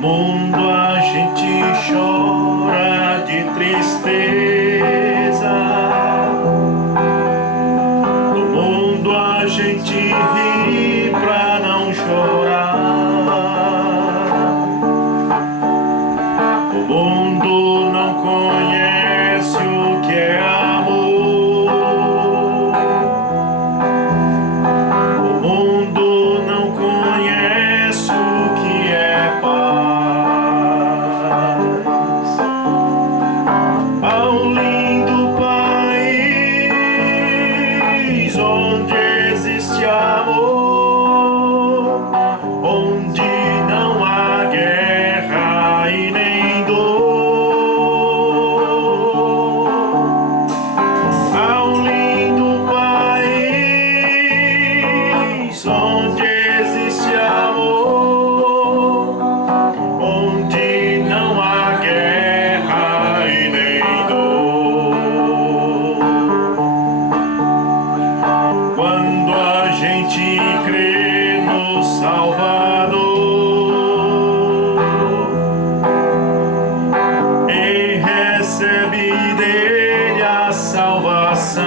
mundo a gente chora de tristeza, no mundo a gente ri pra não chorar. O mundo não conhece o que é amor. O mundo não conhece o que é paz. Há um lindo país onde existe amor, onde não há guerra e nem dor. Há um lindo país onde existe amor, onde não há guerra e nem dor. Quando a gente crê no Salvador e recebe dele a salvação,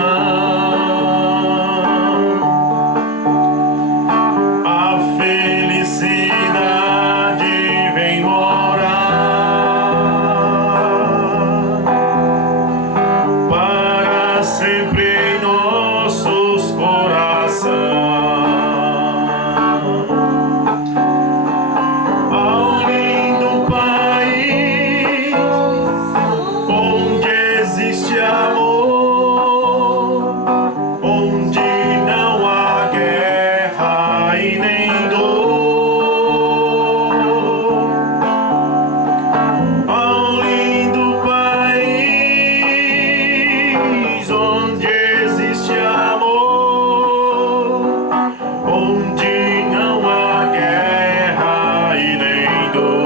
a felicidade vem morar para sempre em nossos corações. Há um lindo país onde existe amor, onde não há guerra e nem dor. Há um lindo país onde existe amor, onde não há guerra e nem dor.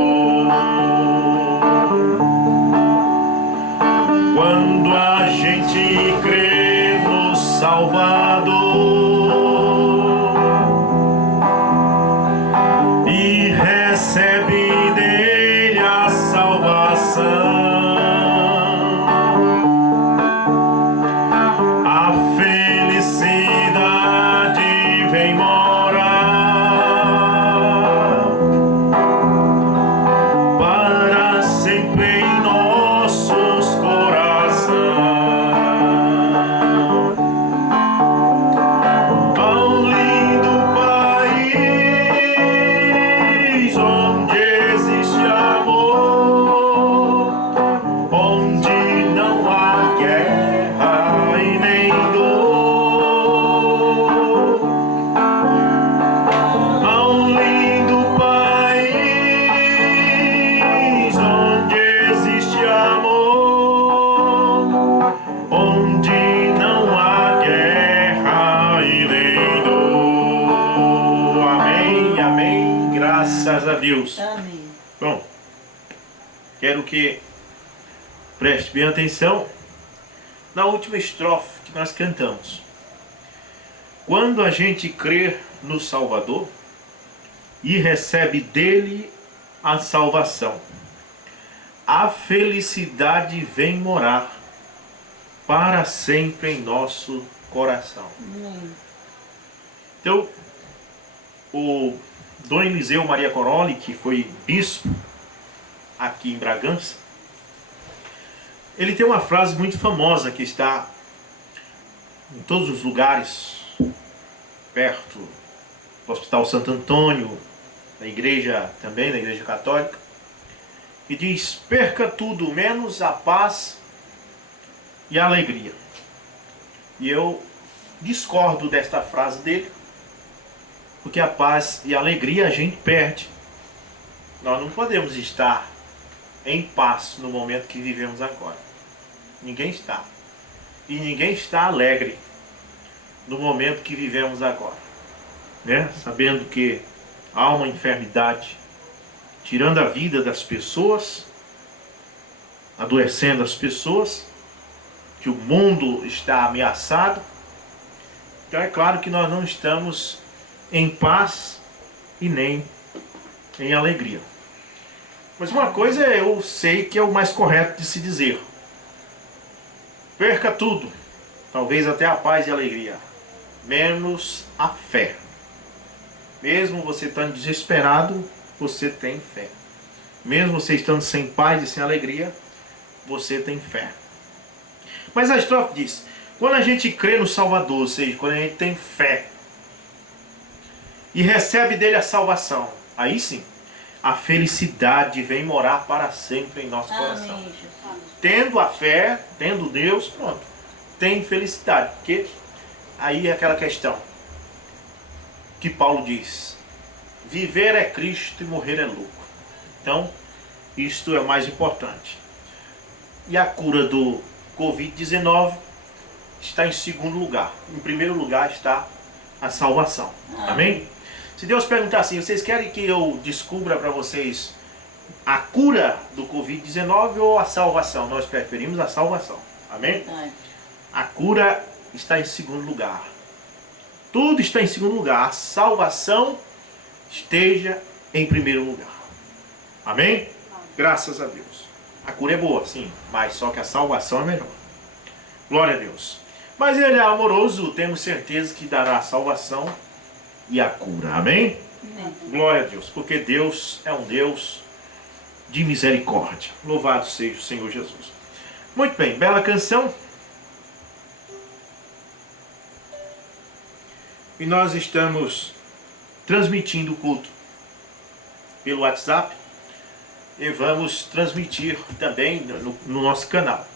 Quando a gente crê no Salvador e recebe dele a salvação, a felicidade vem morar para sempre em nossos corações. Há um lindo país onde existe amor, onde não há guerra e nem dor. Há um lindo país onde existe amor, onde não há guerra e nem dor. Amém, amém, graças a Deus. Amém. Bom, quero que preste bem atenção na última estrofe que nós cantamos. Quando a gente crê no Salvador e recebe dele a salvação, a felicidade vem morar para sempre em nosso coração. Amém. Então, o Dom Eliseu Maria Coroli, que foi bispo aqui em Bragança, ele tem uma frase muito famosa que está em todos os lugares, perto do Hospital Santo Antônio, da igreja também, da igreja católica, e diz: perca tudo menos a paz e a alegria. E eu discordo desta frase dele, porque a paz e a alegria a gente perde. Nós não podemos estar em paz no momento que vivemos agora. Ninguém está. E ninguém está alegre no momento que vivemos agora, né? Sabendo que há uma enfermidade tirando a vida das pessoas, adoecendo as pessoas, que o mundo está ameaçado. Então é claro que nós não estamos em paz e nem em alegria. Mas uma coisa eu sei que é o mais correto de se dizer. Perca tudo, talvez até a paz e a alegria, menos a fé. Mesmo você estando desesperado, você tem fé. Mesmo você estando sem paz e sem alegria, você tem fé. Mas a estrofe diz, quando a gente crê no Salvador, ou seja, quando a gente tem fé e recebe dele a salvação, aí sim, a felicidade vem morar para sempre em nosso coração. Amém. Tendo a fé, tendo Deus, pronto, tem felicidade. Porque aí é aquela questão que Paulo diz, viver é Cristo e morrer é lucro. Então, isto é o mais importante. E a cura do Covid-19 está em segundo lugar. Em primeiro lugar está a salvação. Amém? Se Deus perguntar assim, vocês querem que eu descubra para vocês a cura do Covid-19 ou a salvação? Nós preferimos a salvação. Amém? A cura está em segundo lugar. Tudo está em segundo lugar. A salvação esteja em primeiro lugar. Amém? Graças a Deus. A cura é boa, sim, mas só que a salvação é melhor. Glória a Deus. Mas Ele é amoroso, temos certeza que dará a salvação e a cura. Amém? Glória a Deus, porque Deus é um Deus de misericórdia. Louvado seja o Senhor Jesus. Muito bem, bela canção. E nós estamos transmitindo o culto pelo WhatsApp e vamos transmitir também no nosso canal,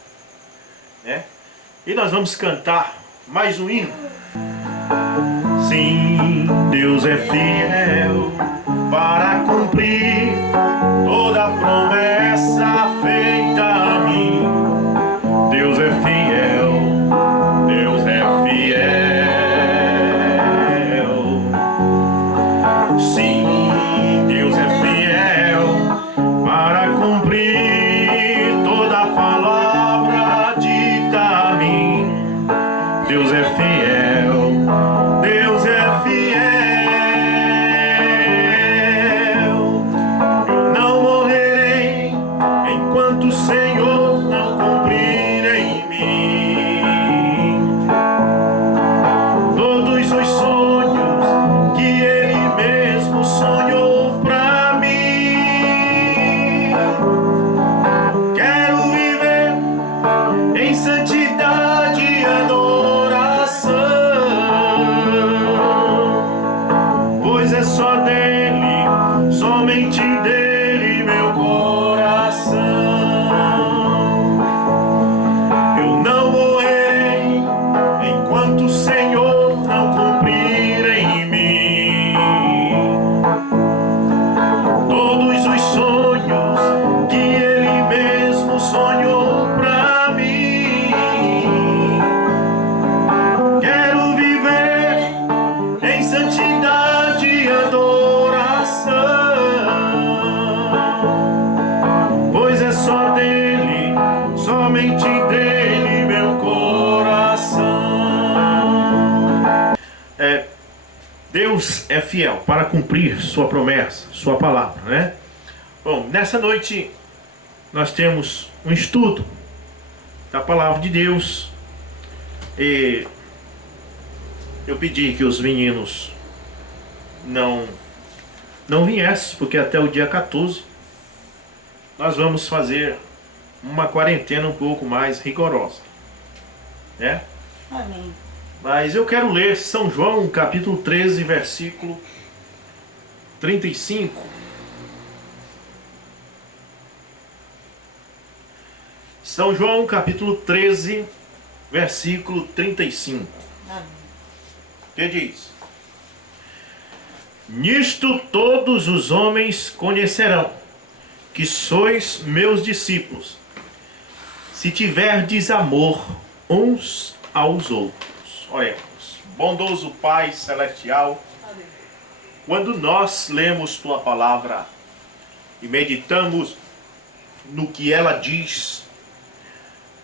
né? E nós vamos cantar mais um hino. Sim, Deus é fiel para cumprir toda a promessa feita a mim. Deus é fiel, Deus é fiel. Sim, Deus é fiel para cumprir toda a palavra dita a mim. Deus é fiel, Deus é fiel. Eu não morrerei enquanto o Senhor não cumprir em mim todos os sonhos que Ele mesmo sonhou pra mim. Quero viver em santidade e adoração, pois é só dele, somente dele meu coração. Eu não morrerei enquanto o Senhor não cumprir em mim todos os sonhos que Ele mesmo sonhou pra mim. Quero viver em santidade e adoração, pois é só dele, somente dele meu coração. Deus é fiel para cumprir sua promessa, sua palavra, né? Bom, nessa noite nós temos um estudo da palavra de Deus e eu pedi que os meninos não viessem, porque até o dia 14 nós vamos fazer uma quarentena um pouco mais rigorosa, né? Amém. Mas eu quero ler São João, capítulo 13, versículo 35. São João, capítulo 13, versículo 35. Amém. Que diz? Nisto todos os homens conhecerão que sois meus discípulos, se tiverdes amor uns aos outros. Oremos. Bondoso Pai Celestial, quando nós lemos Tua palavra e meditamos no que ela diz,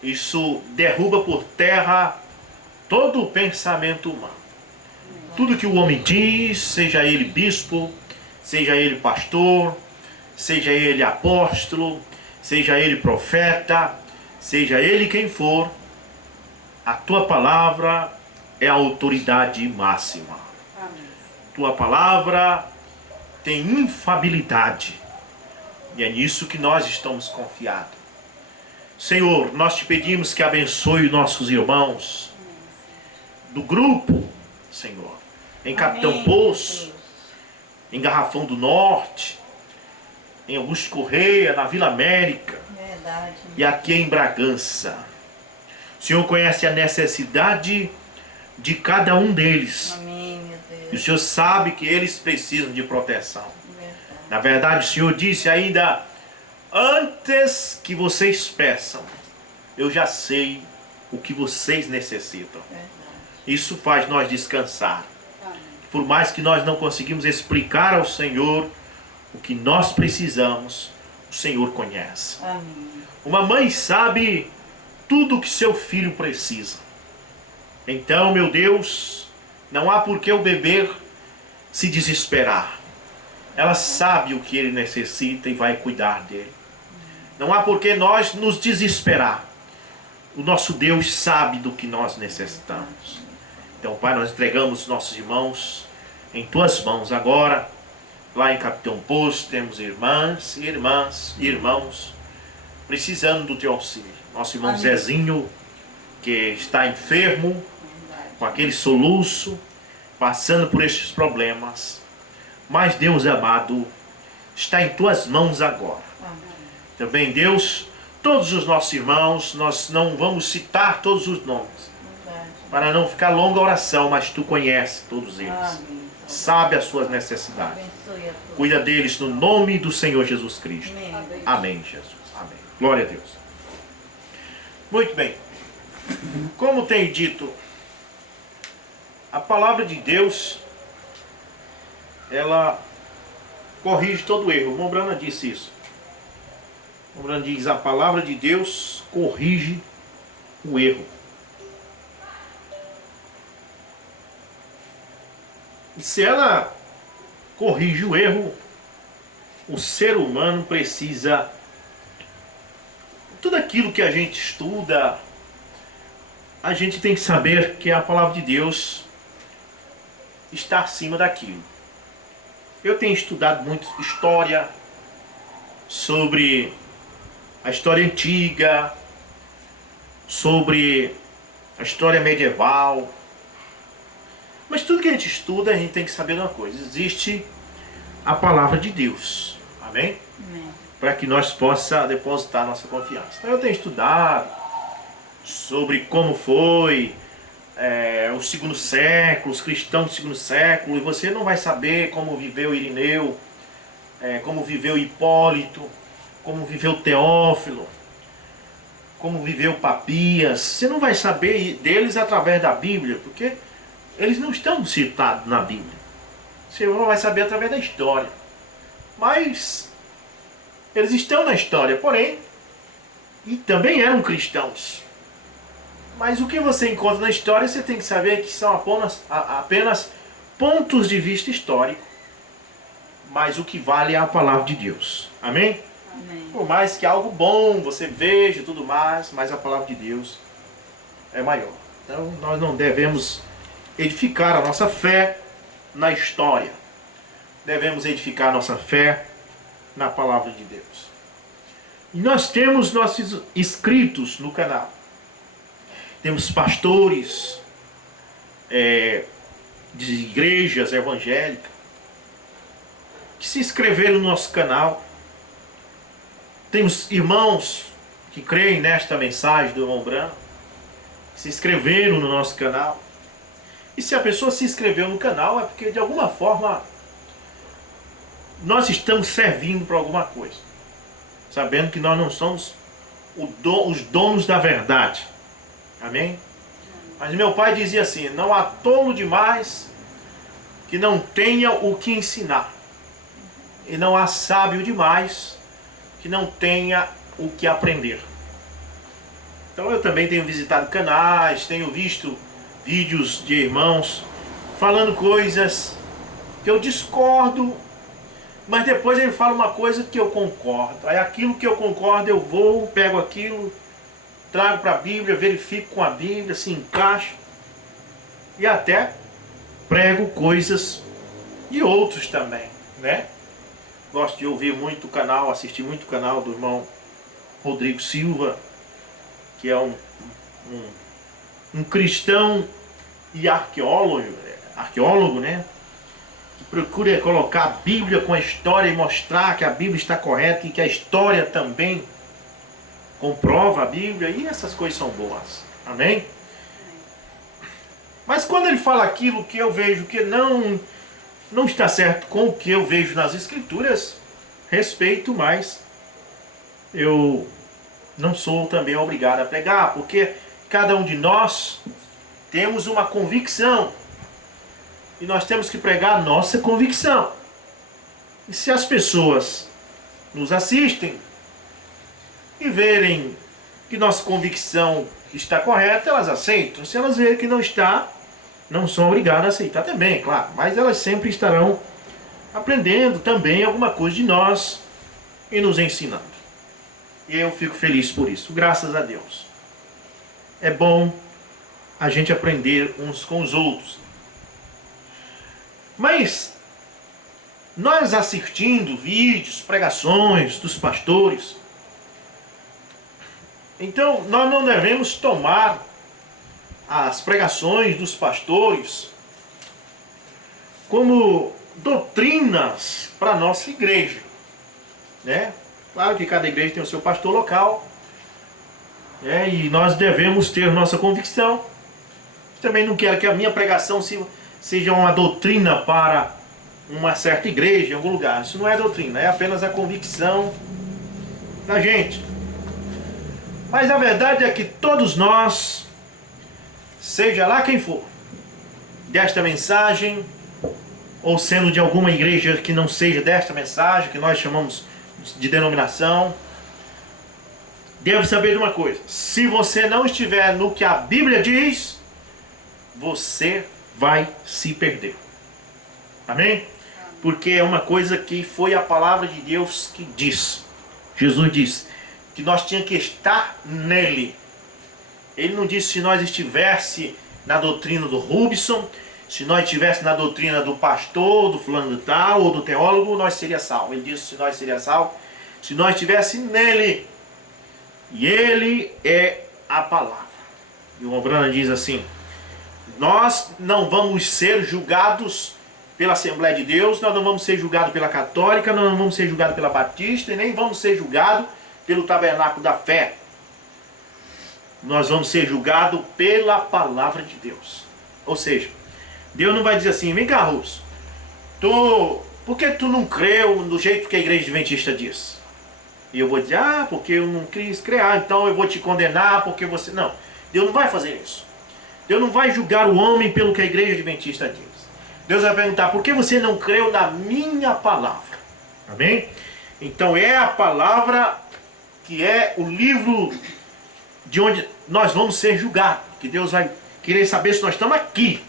isso derruba por terra todo o pensamento humano. Tudo que o homem diz, seja ele bispo, seja ele pastor, seja ele apóstolo, seja ele profeta, seja ele quem for, a tua palavra é a autoridade máxima. Amém. Tua palavra tem infabilidade. E é nisso que nós estamos confiados. Senhor, nós te pedimos que abençoe nossos irmãos do grupo, Senhor, em Capitão Amém, Poço, Jesus. em Garrafão do Norte, em Augusto Correia, na Vila América Verdade. e aqui em Bragança. O Senhor conhece a necessidade de cada um deles. Amém, meu E o Deus. Senhor sabe que eles precisam de proteção. Verdade. Na verdade, o Senhor disse ainda, antes que vocês peçam, eu já sei o que vocês necessitam. Verdade. Isso faz nós descansar. Amém. Por mais que nós não conseguimos explicar ao Senhor o que nós precisamos, o Senhor conhece. Amém. Uma mãe sabe tudo o que seu filho precisa. Então, meu Deus, não há por que o bebê se desesperar. Ela sabe o que ele necessita e vai cuidar dele. Não há por que nós nos desesperar. O nosso Deus sabe do que nós necessitamos. Então, Pai, nós entregamos nossos irmãos em tuas mãos agora. Lá em Capitão Poço temos irmãs, irmãos precisando do teu auxílio. Nosso irmão Amém. Zezinho, que está enfermo, Verdade. com aquele soluço, passando por estes problemas. Mas Deus amado, está em tuas mãos agora. Amém. Também, Deus, todos os nossos irmãos, nós não vamos citar todos os nomes, Verdade. para não ficar longa a oração, mas tu conheces todos eles. Amém. Sabe as suas necessidades. Abençoe a todos. Cuida deles no nome do Senhor Jesus Cristo. Amém. Amém, Jesus. Amém. Glória a Deus. Muito bem. Como tenho dito, a palavra de Deus, ela corrige todo erro. O Mombrana disse isso. O Mombrana diz, a palavra de Deus corrige o erro. E se ela corrige o erro, o ser humano precisa... Tudo aquilo que a gente estuda, a gente tem que saber que a palavra de Deus está acima daquilo. Eu tenho estudado muito história, sobre a história antiga, sobre a história medieval. Mas tudo que a gente estuda, a gente tem que saber uma coisa. Existe a palavra de Deus. Amém? Amém. Para que nós possamos depositar nossa confiança. Então eu tenho estudado sobre como foi o segundo século, os cristãos do segundo século, e você não vai saber como viveu Irineu, como viveu Hipólito, como viveu Teófilo, como viveu Papias. Você não vai saber deles através da Bíblia, porque eles não estão citados na Bíblia. Você não vai saber através da história. Mas eles estão na história, porém, e também eram cristãos. Mas o que você encontra na história, você tem que saber que são apenas pontos de vista histórico. Mas o que vale é a palavra de Deus. Amém? Amém. Por mais que algo bom você veja e tudo mais, mas a palavra de Deus é maior. Então nós não devemos edificar a nossa fé na história. Devemos edificar a nossa fé na palavra de Deus. E nós temos nossos inscritos no canal. Temos pastores de igrejas evangélicas que se inscreveram no nosso canal. Temos irmãos que creem nesta mensagem do irmão Branco, que se inscreveram no nosso canal. E se a pessoa se inscreveu no canal é porque de alguma forma nós estamos servindo para alguma coisa, sabendo que nós não somos os donos da verdade. Amém? Mas meu pai dizia assim: não há tolo demais que não tenha o que ensinar, e não há sábio demais que não tenha o que aprender. Então eu também tenho visitado canais, tenho visto vídeos de irmãos falando coisas que eu discordo, mas depois ele fala uma coisa que eu concordo. Aí aquilo que eu concordo eu vou, pego aquilo, trago para a Bíblia, verifico com a Bíblia, se encaixa. E até prego coisas de outros também, né? Gosto de ouvir muito o canal, assistir muito o canal do irmão Rodrigo Silva, que é um cristão e arqueólogo, né? Que procura colocar a Bíblia com a história e mostrar que a Bíblia está correta e que a história também comprova a Bíblia, e essas coisas são boas. Amém? Mas quando ele fala aquilo que eu vejo que não está certo com o que eu vejo nas Escrituras, respeito, mas eu não sou também obrigado a pregar, porque cada um de nós temos uma convicção e nós temos que pregar a nossa convicção. E se as pessoas nos assistem e verem que nossa convicção está correta, elas aceitam. Se elas verem que não está, não são obrigadas a aceitar também, claro. Mas elas sempre estarão aprendendo também alguma coisa de nós e nos ensinando. E eu fico feliz por isso, graças a Deus. É bom a gente aprender uns com os outros. Mas nós assistindo vídeos, pregações dos pastores, então nós não devemos tomar as pregações dos pastores como doutrinas para a nossa igreja, né? Claro que cada igreja tem o seu pastor local, e nós devemos ter nossa convicção. Também não quero que a minha pregação seja uma doutrina para uma certa igreja em algum lugar. Isso não é doutrina, é apenas a convicção da gente. Mas a verdade é que todos nós, seja lá quem for, desta mensagem, ou sendo de alguma igreja que não seja desta mensagem, que nós chamamos de denominação, deve saber de uma coisa: se você não estiver no que a Bíblia diz, você vai se perder. Amém? Porque é uma coisa que foi a palavra de Deus que diz. Jesus disse que nós tínhamos que estar nele. Ele não disse se nós estivesse na doutrina do Rubson, se nós estivesse na doutrina do pastor, do fulano de tal, ou do teólogo, nós seria salvo. Ele disse se nós seria salvo, se nós estivesse nele. E ele é a palavra. E o Obrana diz assim: nós não vamos ser julgados pela Assembleia de Deus, nós não vamos ser julgados pela Católica, nós não vamos ser julgados pela Batista, e nem vamos ser julgados pelo Tabernáculo da Fé. Nós vamos ser julgados pela palavra de Deus. Ou seja, Deus não vai dizer assim: vem cá, Rubens, por que tu não creu do jeito que a igreja adventista diz? E eu vou dizer: porque eu não quis crer, então eu vou te condenar porque você... Não, Deus não vai fazer isso. Deus não vai julgar o homem pelo que a igreja adventista diz. Deus vai perguntar: por que você não creu na minha palavra? Amém? Então é a palavra que é o livro de onde nós vamos ser julgados. Que Deus vai querer saber se nós estamos aqui.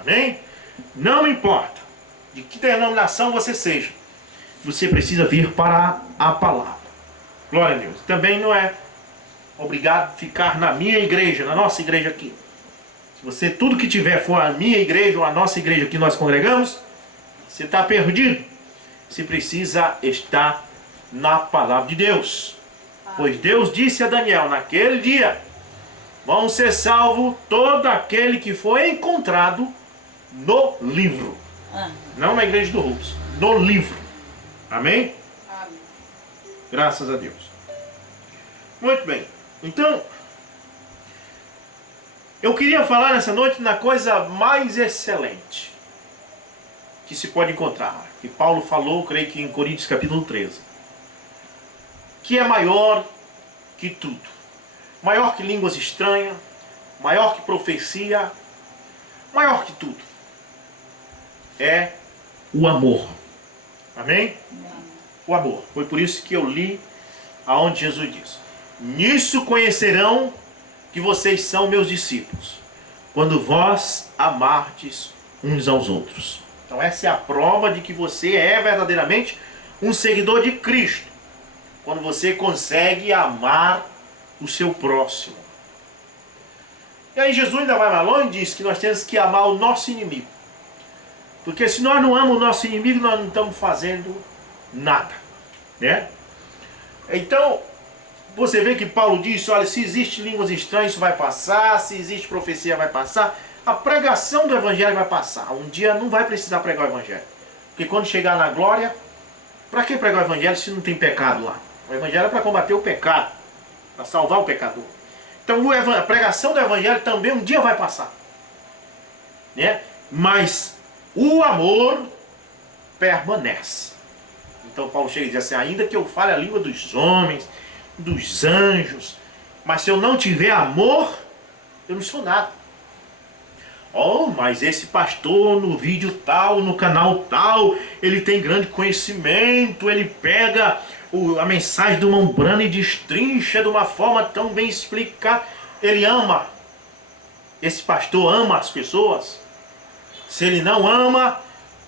Amém? Não importa de que denominação você seja, você precisa vir para a palavra. Glória a Deus. Também não é obrigado a ficar na minha igreja, na nossa igreja aqui. Se você, tudo que tiver for a minha igreja ou a nossa igreja que nós congregamos, você está perdido. Você precisa estar na palavra de Deus. Pois Deus disse a Daniel: naquele dia vão ser salvos todo aquele que foi encontrado no livro. Não na igreja do Rubens, no livro. Amém? Amém. Graças a Deus. Muito bem. Então, eu queria falar nessa noite na coisa mais excelente que se pode encontrar, que Paulo falou, creio que em Coríntios capítulo 13, que é maior que tudo, maior que línguas estranhas, maior que profecia, maior que tudo, é o amor. Amém? O amor. Foi por isso que eu li aonde Jesus diz: nisso conhecerão que vocês são meus discípulos, quando vós amardes uns aos outros. Então essa é a prova de que você é verdadeiramente um seguidor de Cristo. Quando você consegue amar o seu próximo. E aí Jesus ainda vai mais longe e diz que nós temos que amar o nosso inimigo. Porque se nós não amamos o nosso inimigo, nós não estamos fazendo nada, né? Então, você vê que Paulo disse, olha, se existe línguas estranhas, isso vai passar, se existe profecia, vai passar. A pregação do evangelho vai passar. Um dia não vai precisar pregar o evangelho. Porque quando chegar na glória, para que pregar o evangelho se não tem pecado lá? O evangelho é para combater o pecado, para salvar o pecador. Então a pregação do evangelho também um dia vai passar, né? Mas o amor permanece. Então Paulo chega e diz assim, ainda que eu fale a língua dos homens, dos anjos, mas se eu não tiver amor, eu não sou nada. Oh, mas esse pastor no vídeo tal, no canal tal, ele tem grande conhecimento, ele pega a mensagem do irmão Branham e destrincha de uma forma tão bem explicada. Ele ama. Esse pastor ama as pessoas. Se ele não ama,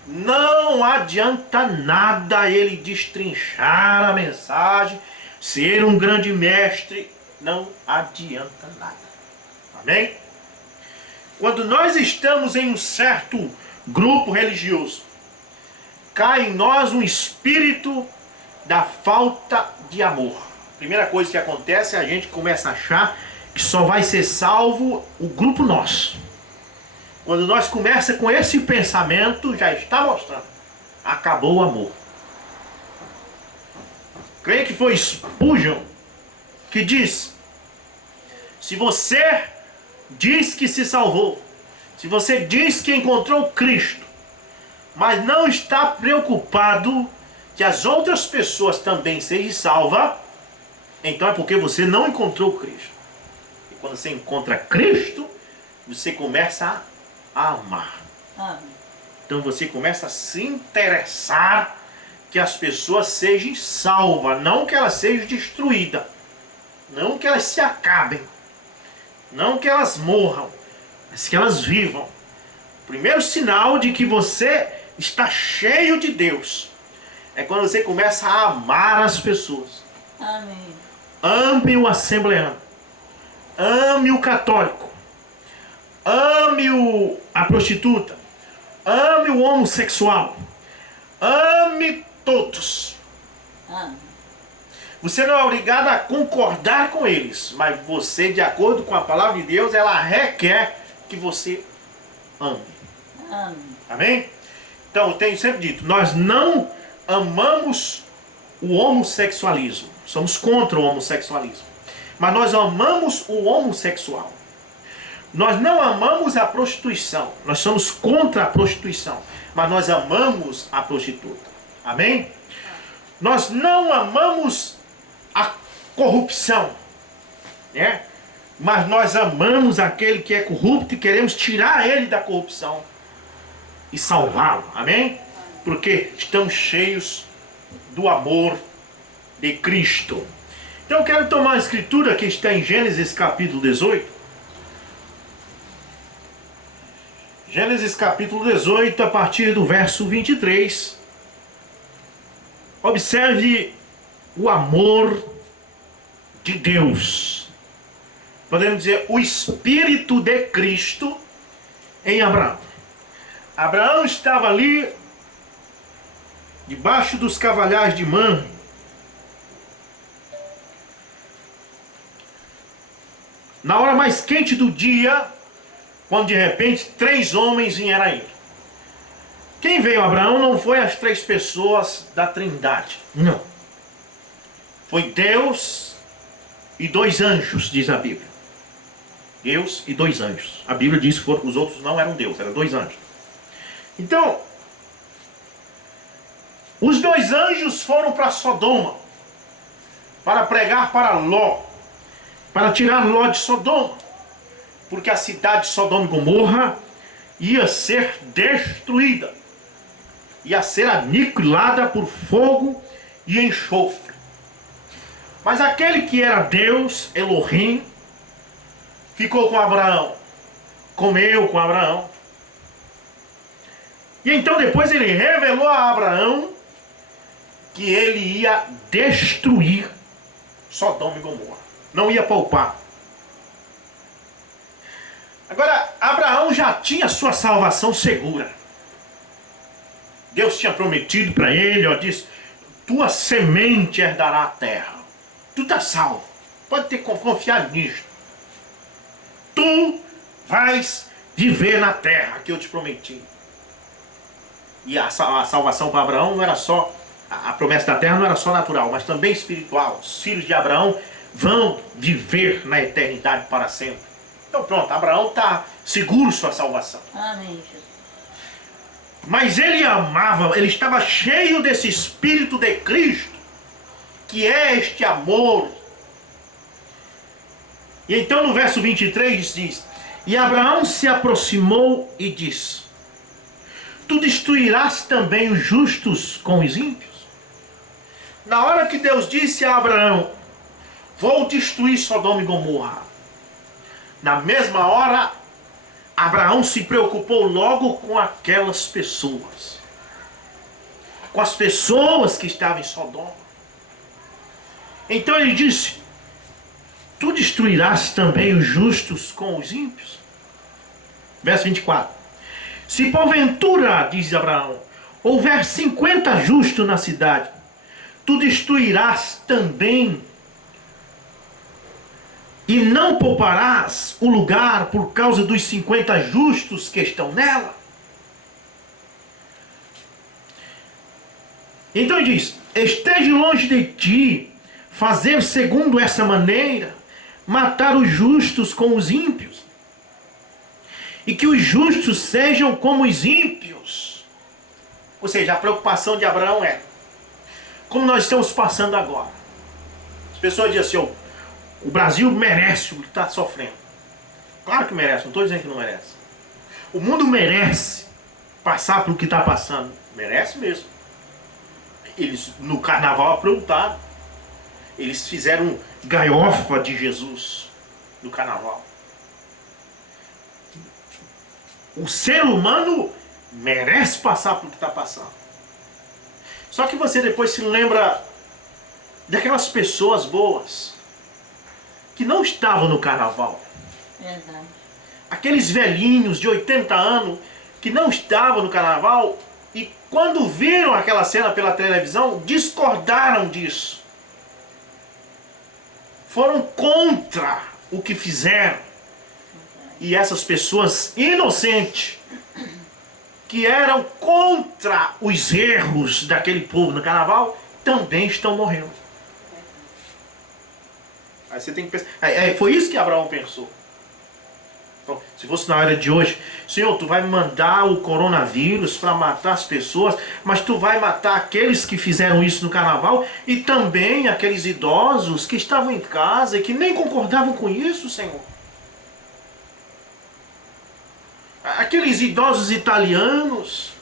não adianta nada ele destrinchar a mensagem, ser um grande mestre, não adianta nada. Amém? Quando nós estamos em um certo grupo religioso, cai em nós um espírito da falta de amor. Primeira coisa que acontece é a gente começa a achar que só vai ser salvo o grupo nosso. Quando nós começamos com esse pensamento, já está mostrando. Acabou o amor. Creio que foi Spurgeon que diz, se você diz que se salvou, se você diz que encontrou Cristo, mas não está preocupado que as outras pessoas também sejam salvas, então é porque você não encontrou Cristo. E quando você encontra Cristo, você começa a amar. Amém. Então você começa a se interessar que as pessoas sejam salvas, não que elas sejam destruídas, não que elas se acabem, não que elas morram, mas que elas vivam. O primeiro sinal de que você está cheio de Deus é quando você começa a amar as pessoas. Amém. Ame o assembleano, ame o católico, ame a prostituta, ame o homossexual, ame todos. Amém. Você não é obrigado a concordar com eles, mas você, de acordo com a palavra de Deus, ela requer que você ame. Amém. Amém? Então, eu tenho sempre dito, nós não amamos o homossexualismo. Somos contra o homossexualismo. Mas nós amamos o homossexual. Nós não amamos a prostituição. Nós somos contra a prostituição. Mas nós amamos a prostituta. Amém? Nós não amamos a corrupção, né? Mas nós amamos aquele que é corrupto e queremos tirar ele da corrupção e salvá-lo. Amém? Porque estamos cheios do amor de Cristo. Então eu quero tomar a escritura que está em Gênesis capítulo 18. Gênesis capítulo 18, a partir do verso 23. Observe o amor de Deus. Podemos dizer, o Espírito de Cristo em Abraão. Abraão estava ali, debaixo dos cavalhais de Mamre. Na hora mais quente do dia, quando de repente 3 homens vieram a ele. Quem veio a Abraão não foi as 3 pessoas da Trindade, não. Foi Deus e 2 anjos, diz a Bíblia. Deus e 2 anjos. A Bíblia diz que os outros não eram Deus, eram 2 anjos. Então, os 2 anjos foram para Sodoma, para pregar para Ló, para tirar Ló de Sodoma, porque a cidade de Sodoma e Gomorra ia ser destruída, ia ser aniquilada por fogo e enxofre. Mas aquele que era Deus, Elohim, ficou com Abraão, comeu com Abraão. E então depois ele revelou a Abraão que ele ia destruir Sodoma e Gomorra. Não ia poupar. Agora, Abraão já tinha sua salvação segura. Deus tinha prometido para ele, ó, disse, tua semente herdará a terra. Tu está salvo. Pode ter confiar nisso. Tu vais viver na terra que eu te prometi. E a salvação para Abraão não era só, a promessa da terra não era só natural, mas também espiritual. Os filhos de Abraão vão viver na eternidade para sempre. Então pronto, Abraão está seguro sua salvação. Amém, Jesus. Mas ele amava, ele estava cheio desse Espírito de Cristo, que é este amor. E então no verso 23 diz, e Abraão se aproximou e disse, tu destruirás também os justos com os ímpios? Na hora que Deus disse a Abraão, vou destruir Sodoma e Gomorra, na mesma hora, Abraão se preocupou logo com aquelas pessoas. Com as pessoas que estavam em Sodoma. Então ele disse, tu destruirás também os justos com os ímpios? Verso 24. Se porventura, diz Abraão, houver 50 justos na cidade, tu destruirás também e não pouparás o lugar por causa dos 50 justos que estão nela? Então ele diz, esteja longe de ti fazer segundo essa maneira, matar os justos com os ímpios, e que os justos sejam como os ímpios. Ou seja, a preocupação de Abraão é, como nós estamos passando agora. As pessoas dizem assim, o Brasil merece o que está sofrendo. Claro que merece, não estou dizendo que não merece. O mundo merece passar pelo que está passando. Merece mesmo. Eles no carnaval aprontaram. Eles fizeram galhofa de Jesus no carnaval. O ser humano merece passar pelo que está passando. Só que você depois se lembra daquelas pessoas boas que não estavam no carnaval. Verdade. Aqueles velhinhos de 80 anos que não estavam no carnaval e quando viram aquela cena pela televisão, discordaram disso. Foram contra o que fizeram. E essas pessoas inocentes, que eram contra os erros daquele povo no carnaval, também estão morrendo. Aí você tem que pensar. Foi isso que Abraão pensou. Então, se fosse na era de hoje, Senhor, tu vai mandar o coronavírus para matar as pessoas, mas tu vai matar aqueles que fizeram isso no carnaval e também aqueles idosos que estavam em casa e que nem concordavam com isso, Senhor. Aqueles idosos italianos,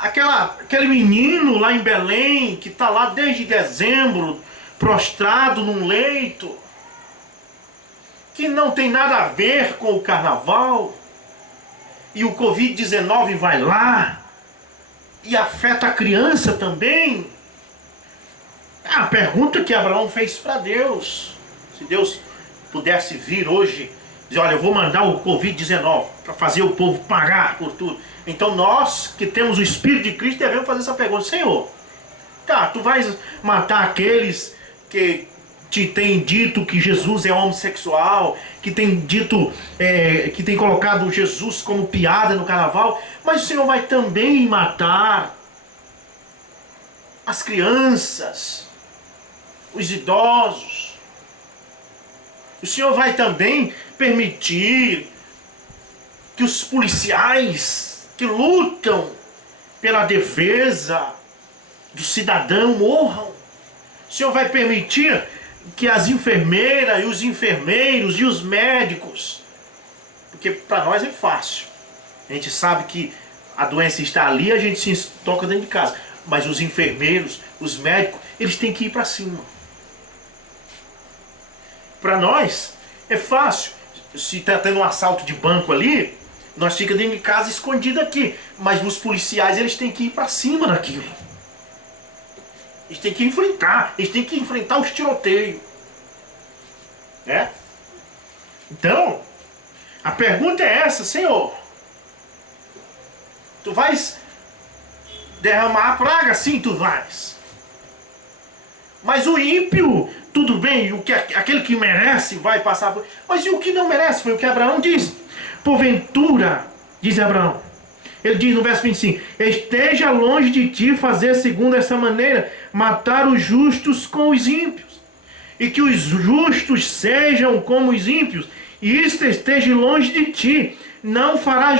aquele menino lá em Belém que está lá desde dezembro, prostrado num leito, que não tem nada a ver com o carnaval, e o Covid-19 vai lá, e afeta a criança também. A pergunta que Abraão fez para Deus, se Deus pudesse vir hoje, dizer, olha, eu vou mandar o Covid-19 para fazer o povo pagar por tudo. Então nós que temos o Espírito de Cristo devemos fazer essa pergunta, Senhor, tá, tu vais matar aqueles que te tem dito que Jesus é homossexual, que tem dito, que tem colocado Jesus como piada no carnaval, mas o Senhor vai também matar as crianças, os idosos. O Senhor vai também permitir que os policiais que lutam pela defesa do cidadão morram. O Senhor vai permitir que as enfermeiras e os enfermeiros e os médicos, porque para nós é fácil, a gente sabe que a doença está ali, a gente se toca dentro de casa, mas os enfermeiros, os médicos, eles têm que ir para cima. Para nós é fácil, se está tendo um assalto de banco ali, Nós ficamos dentro de casa escondido aqui. Mas os policiais, eles têm que ir para cima daquilo. Eles têm que enfrentar. Eles têm que enfrentar os tiroteios. Né? Então, a pergunta é essa, Senhor. Tu vais derramar a praga? Sim, tu vais. Mas o ímpio, tudo bem, aquele que merece vai passar por... Mas e o que não merece? Foi o que Abraão disse. Porventura, diz Abraão, ele diz no verso 25, esteja longe de ti fazer segundo essa maneira, matar os justos com os ímpios, e que os justos sejam como os ímpios, e isto esteja longe de ti, não fará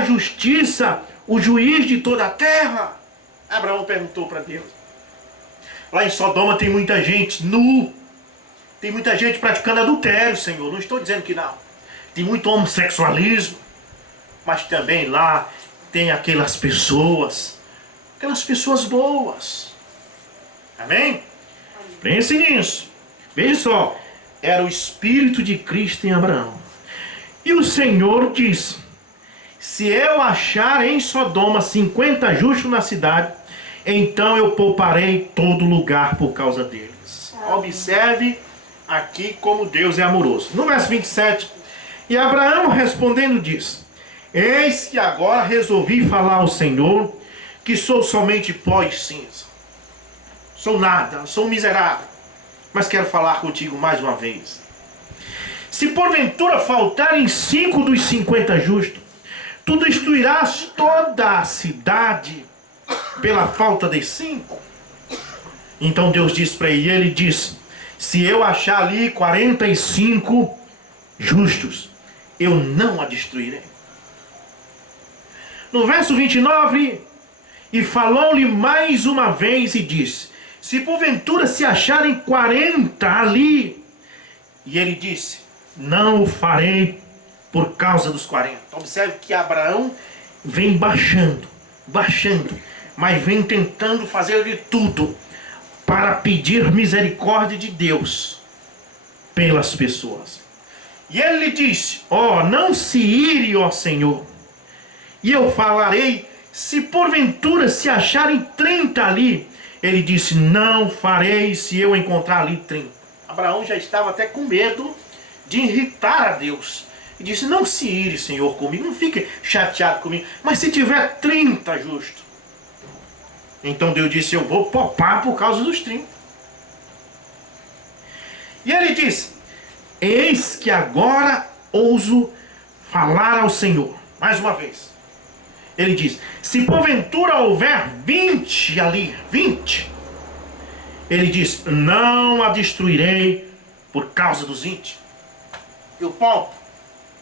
justiça o juiz de toda a terra. Abraão perguntou para Deus. Lá em Sodoma tem muita gente nu. Tem muita gente praticando adultério, Senhor. Não estou dizendo que não. Tem muito homossexualismo. Mas também lá tem aquelas pessoas boas. Amém? Pense nisso. Veja só. Era o Espírito de Cristo em Abraão. E o Senhor disse, se eu achar em Sodoma 50 justos na cidade, então eu pouparei todo lugar por causa deles. Observe aqui como Deus é amoroso. No verso 27, e Abraão respondendo diz, eis que agora resolvi falar ao Senhor, que sou somente pó e cinza. Sou nada, sou um miserável, mas quero falar contigo mais uma vez. Se porventura faltarem 5 dos 50 justos, tu destruirás toda a cidade pela falta de 5? Então Deus disse para ele, ele disse, se eu achar ali 45 justos, eu não a destruirei. No verso 29, e falou-lhe mais uma vez e disse, se porventura se acharem 40 ali, e ele disse, não o farei por causa dos 40. Observe que Abraão vem baixando, mas vem tentando fazer de tudo para pedir misericórdia de Deus pelas pessoas. E ele lhe disse, não se ire, ó Senhor, e eu falarei, se porventura se acharem 30 ali, ele disse, não farei se eu encontrar ali 30. Abraão já estava até com medo de irritar a Deus. E disse, não se ire, Senhor, comigo, não fique chateado comigo, mas se tiver 30 justos. Então Deus disse, eu vou poupar por causa dos 30. E ele disse, eis que agora ouso falar ao Senhor. Mais uma vez. Ele diz, se porventura houver 20 ali, 20. Ele diz, não a destruirei por causa dos 20. Eu poupo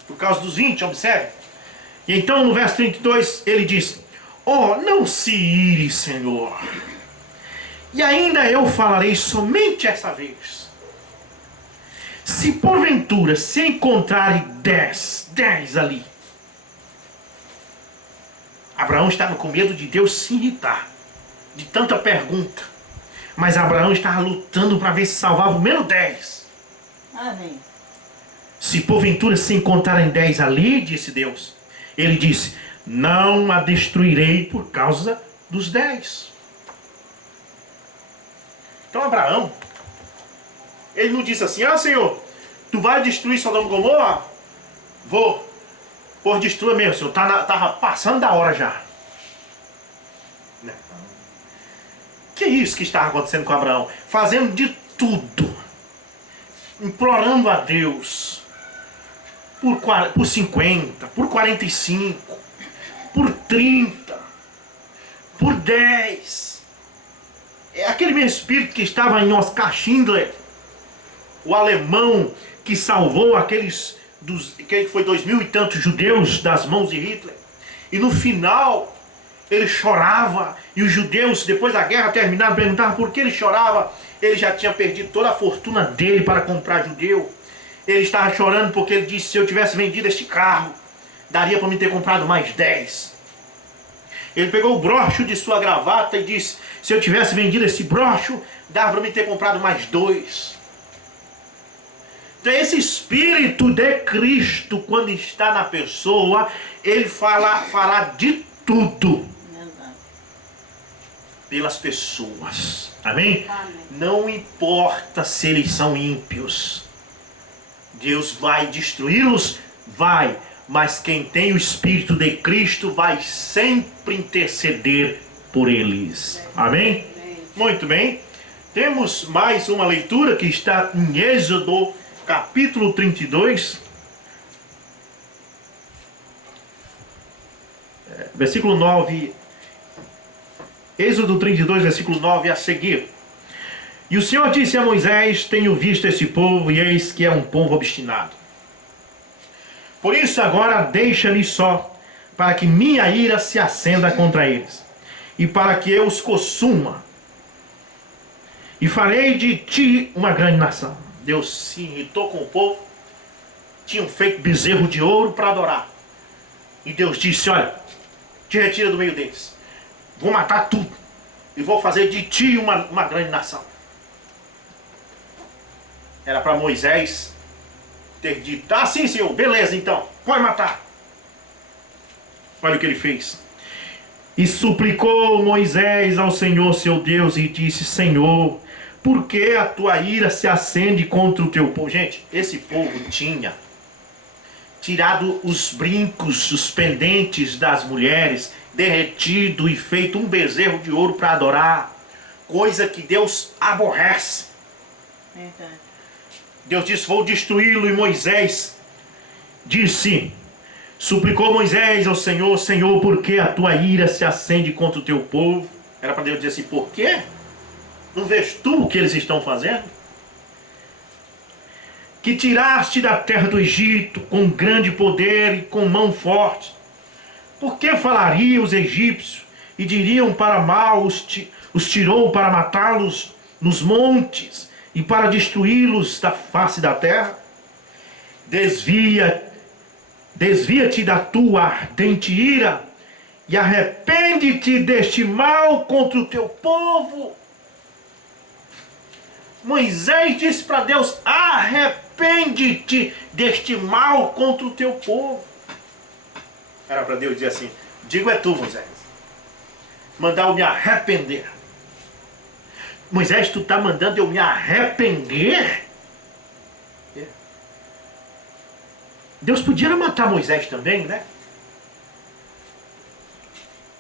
por causa dos 20, observe. E então no verso 32 ele diz, não se ire, Senhor, e ainda eu falarei somente essa vez. Se porventura se encontrarem 10 ali. Abraão estava com medo de Deus se irritar, de tanta pergunta. Mas Abraão estava lutando para ver se salvava o menos 10. Amém. Se porventura se encontrarem 10 ali, disse Deus, ele disse, não a destruirei por causa dos 10. Então Abraão, ele não disse assim, Senhor, tu vai destruir Sodoma e Gomorra? Vou. Por destruir mesmo, Senhor, estava passando da hora já. Não. Que é isso que estava acontecendo com Abraão? Fazendo de tudo, implorando a Deus, por 50, por 45, por 30, por 10. É aquele mesmo espírito que estava em Oskar Schindler, o alemão que salvou aqueles, que foi 2000 e tantos judeus das mãos de Hitler. E no final, ele chorava, e os judeus, depois da guerra terminada, perguntavam por que ele chorava. Ele já tinha perdido toda a fortuna dele para comprar judeu. Ele estava chorando porque ele disse, se eu tivesse vendido este carro, daria para me ter comprado mais 10. Ele pegou o brocho de sua gravata e disse, se eu tivesse vendido esse brocho, dava para me ter comprado mais 2. Então esse Espírito de Cristo, quando está na pessoa, ele fará de tudo Verdade. pelas pessoas. Amém? Amém. Não importa se eles são ímpios. Deus vai destruí-los? Vai. Mas quem tem o Espírito de Cristo vai sempre interceder por eles. Amém? Muito bem. Temos mais uma leitura que está em Êxodo, capítulo 32. Versículo 9. Êxodo 32, versículo 9 a seguir. E o Senhor disse a Moisés: tenho visto esse povo, e eis que é um povo obstinado. Por isso agora deixa-me só, para que minha ira se acenda contra eles, e para que eu os consuma. E farei de ti uma grande nação. Deus se irritou com o povo. Tinham feito bezerro de ouro para adorar. E Deus disse: olha, te retira do meio deles. Vou matar tudo. E vou fazer de ti uma grande nação. Era para Moisés ter dito: ah, sim, senhor, beleza, então, pode matar. Olha o que ele fez. E suplicou Moisés ao Senhor seu Deus e disse: Senhor, por que a tua ira se acende contra o teu povo? Gente, esse povo tinha tirado os brincos, os pendentes das mulheres, derretido e feito um bezerro de ouro para adorar, coisa que Deus aborrece. Verdade. Deus disse: vou destruí-lo. E Moisés disse, suplicou Moisés ao Senhor: Senhor, por que a tua ira se acende contra o teu povo? Era para Deus dizer assim: por quê? Não vês tu o que eles estão fazendo? Que tiraste da terra do Egito com grande poder e com mão forte. Por que falaria os egípcios e diriam para mal, os tirou para matá-los nos montes e para destruí-los da face da terra? Desvia-te da tua ardente ira e arrepende-te deste mal contra o teu povo. Moisés disse para Deus: arrepende-te deste mal contra o teu povo. Era para Deus dizer assim: digo é tu, Moisés, mandar eu me arrepender. Moisés, tu está mandando eu me arrepender? Deus podia matar Moisés também, né?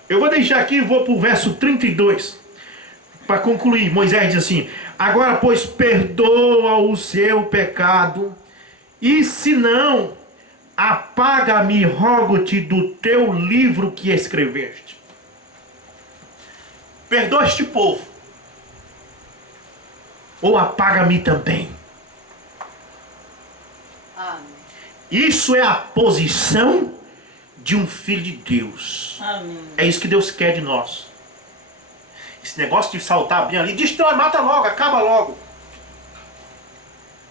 Eu vou deixar aqui e vou para o verso 32. Para concluir, Moisés diz assim: agora, pois, perdoa o seu pecado, e se não, apaga-me, rogo-te, do teu livro que escreveste. Perdoa este povo, ou apaga-me também. Amém. Isso é a posição de um filho de Deus. Amém. É isso que Deus quer de nós. Esse negócio de saltar bem ali, destrói, mata logo, acaba logo.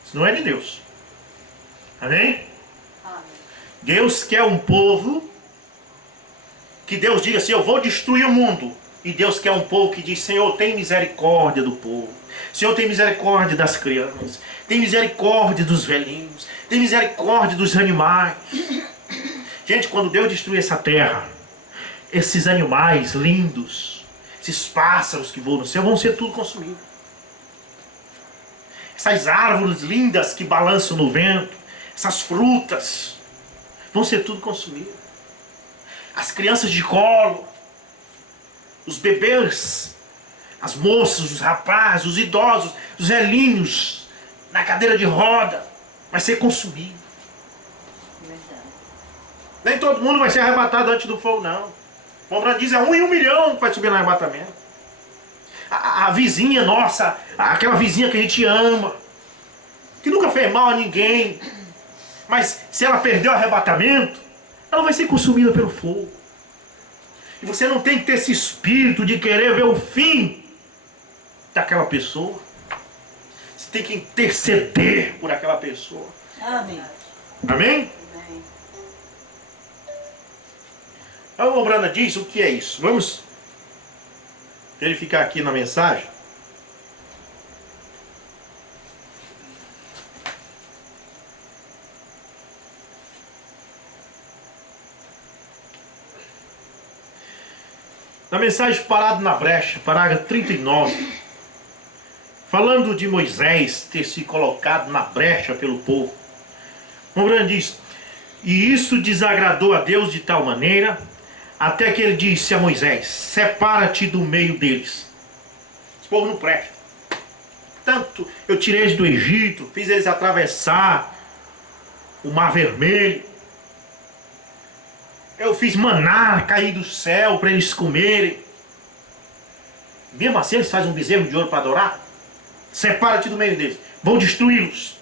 Isso não é de Deus. Amém? Amém. Deus quer um povo que Deus diga assim: eu vou destruir o mundo. E Deus quer um povo que diz: Senhor, tem misericórdia do povo. Senhor, tem misericórdia das crianças. Tem misericórdia dos velhinhos. Tem misericórdia dos animais. Gente, quando Deus destruir essa terra, esses animais lindos, esses pássaros que voam no céu, vão ser tudo consumidos. Essas árvores lindas que balançam no vento, essas frutas, vão ser tudo consumidas. As crianças de colo, os bebês, as moças, os rapazes, os idosos, os velhinhos, na cadeira de roda, vai ser consumido. Verdade. Nem todo mundo vai ser arrebatado antes do fogo, não. O Abraão diz: é 1 em 1 milhão que vai subir no arrebatamento. A vizinha nossa, aquela vizinha que a gente ama, que nunca fez mal a ninguém, mas se ela perder o arrebatamento, ela vai ser consumida pelo fogo. E você não tem que ter esse espírito de querer ver o fim daquela pessoa. Você tem que interceder por aquela pessoa. Amém. Amém? Amém. A Brana diz o que é isso. Vamos verificar aqui na mensagem. Na mensagem Parado na Brecha, parágrafo 39, falando de Moisés ter se colocado na brecha pelo povo, o Branham diz: e isso desagradou a Deus de tal maneira, até que ele disse a Moisés: separa-te do meio deles. Esse povo não presta. Tanto eu tirei eles do Egito, fiz eles atravessar o Mar Vermelho, eu fiz maná cair do céu para eles comerem. Mesmo assim eles fazem um bezerro de ouro para adorar. Separa-te do meio deles, vão destruí-los.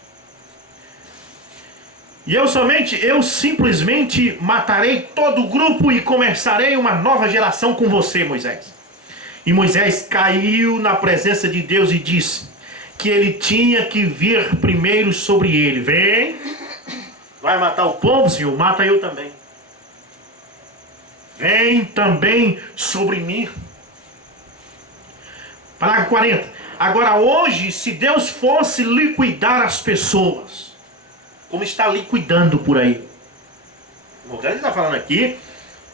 E eu simplesmente matarei todo o grupo e começarei uma nova geração com você, Moisés. E Moisés caiu na presença de Deus e disse que ele tinha que vir primeiro sobre ele. Vem, vai matar o povo, Senhor, mata eu também. Vem também sobre mim. Parágrafo 40. Agora hoje, se Deus fosse liquidar as pessoas, como está liquidando por aí. O Moisés está falando aqui,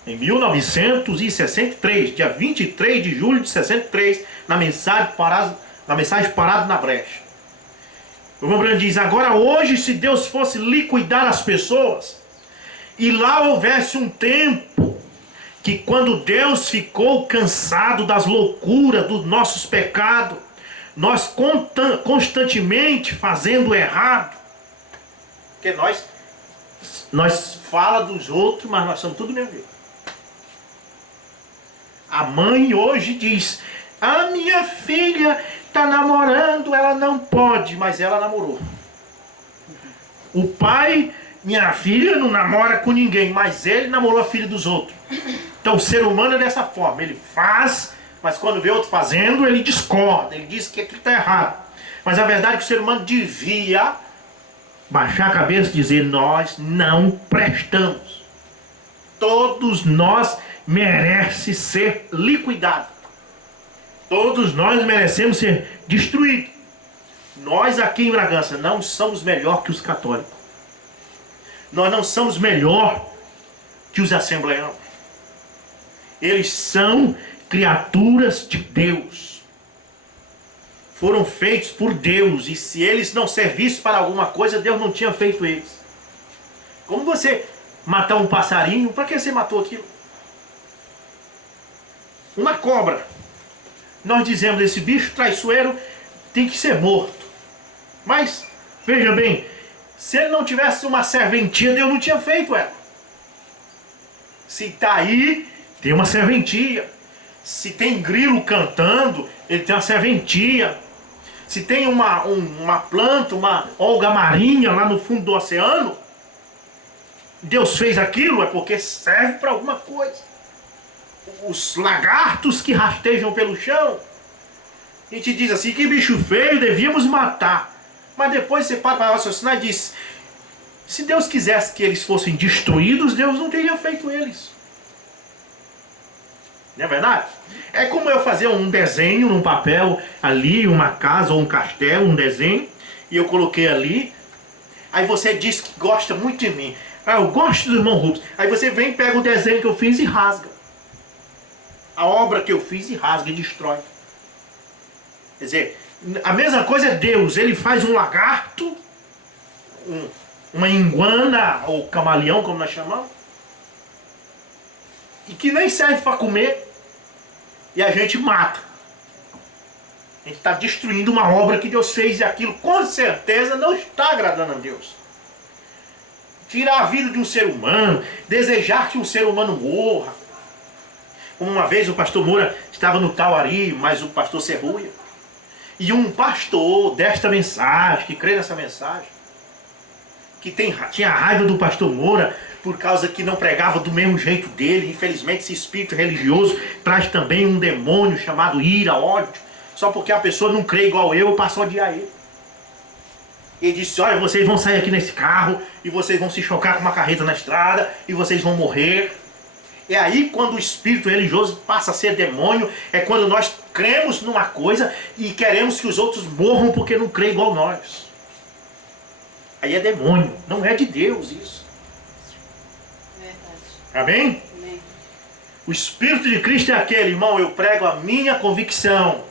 em 1963, dia 23 de julho de 63, na mensagem Parado na Brecha. O Moisés diz: agora hoje, se Deus fosse liquidar as pessoas, e lá houvesse um tempo que quando Deus ficou cansado das loucuras dos nossos pecados, nós constantemente fazendo errado, porque nós fala dos outros, mas nós somos tudo mesmo jeito. A mãe hoje diz: a minha filha está namorando, ela não pode, mas ela namorou. O pai: minha filha não namora com ninguém, mas ele namorou a filha dos outros. Então o ser humano é dessa forma, ele faz, mas quando vê outro fazendo, ele discorda, ele diz que aquilo está errado. Mas a verdade é que o ser humano devia baixar a cabeça e dizer: nós não prestamos. Todos nós merecemos ser liquidados. Todos nós merecemos ser destruídos. Nós aqui em Bragança não somos melhor que os católicos. Nós não somos melhor que os assembleanos. Eles são criaturas de Deus. Foram feitos por Deus. E se eles não servissem para alguma coisa, Deus não tinha feito eles. Como você matar um passarinho? Para que você matou aquilo? Uma cobra. Nós dizemos: esse bicho traiçoeiro tem que ser morto. Mas, veja bem, se ele não tivesse uma serventia, Deus não tinha feito ela. Se está aí, tem uma serventia. Se tem grilo cantando, ele tem uma serventia. Se tem uma planta, uma alga marinha lá no fundo do oceano, Deus fez aquilo, é porque serve para alguma coisa. Os lagartos que rastejam pelo chão, a gente diz assim: que bicho feio, devíamos matar. Mas depois você para raciocinar e diz: se Deus quisesse que eles fossem destruídos, Deus não teria feito eles. Não é verdade? É como eu fazer um desenho num papel ali, uma casa ou um castelo, um desenho, e eu coloquei ali. Aí você diz que gosta muito de mim. Ah, eu gosto do irmão Rubens. Aí você vem, pega o desenho que eu fiz e rasga. A obra que eu fiz e rasga e destrói. Quer dizer, a mesma coisa é Deus. Ele faz um lagarto, uma iguana ou camaleão, como nós chamamos, e que nem serve para comer, e a gente mata. A gente está destruindo uma obra que Deus fez, e aquilo com certeza não está agradando a Deus. Tirar a vida de um ser humano, desejar que um ser humano morra. Como uma vez o pastor Moura estava no Tauari, mas o pastor Serruia, e um pastor desta mensagem, que crê nessa mensagem, que tinha raiva do pastor Moura por causa que não pregava do mesmo jeito dele. Infelizmente esse espírito religioso traz também um demônio chamado ira, ódio. Só porque a pessoa não crê igual eu passo a odiar ele. Ele disse: olha, vocês vão sair aqui nesse carro e vocês vão se chocar com uma carreta na estrada e vocês vão morrer. É aí quando o espírito religioso passa a ser demônio, é quando nós cremos numa coisa e queremos que os outros morram porque não creem igual nós. Aí é demônio, não é de Deus isso. Verdade. Tá bem? Amém. O Espírito de Cristo é aquele, irmão, eu prego a minha convicção.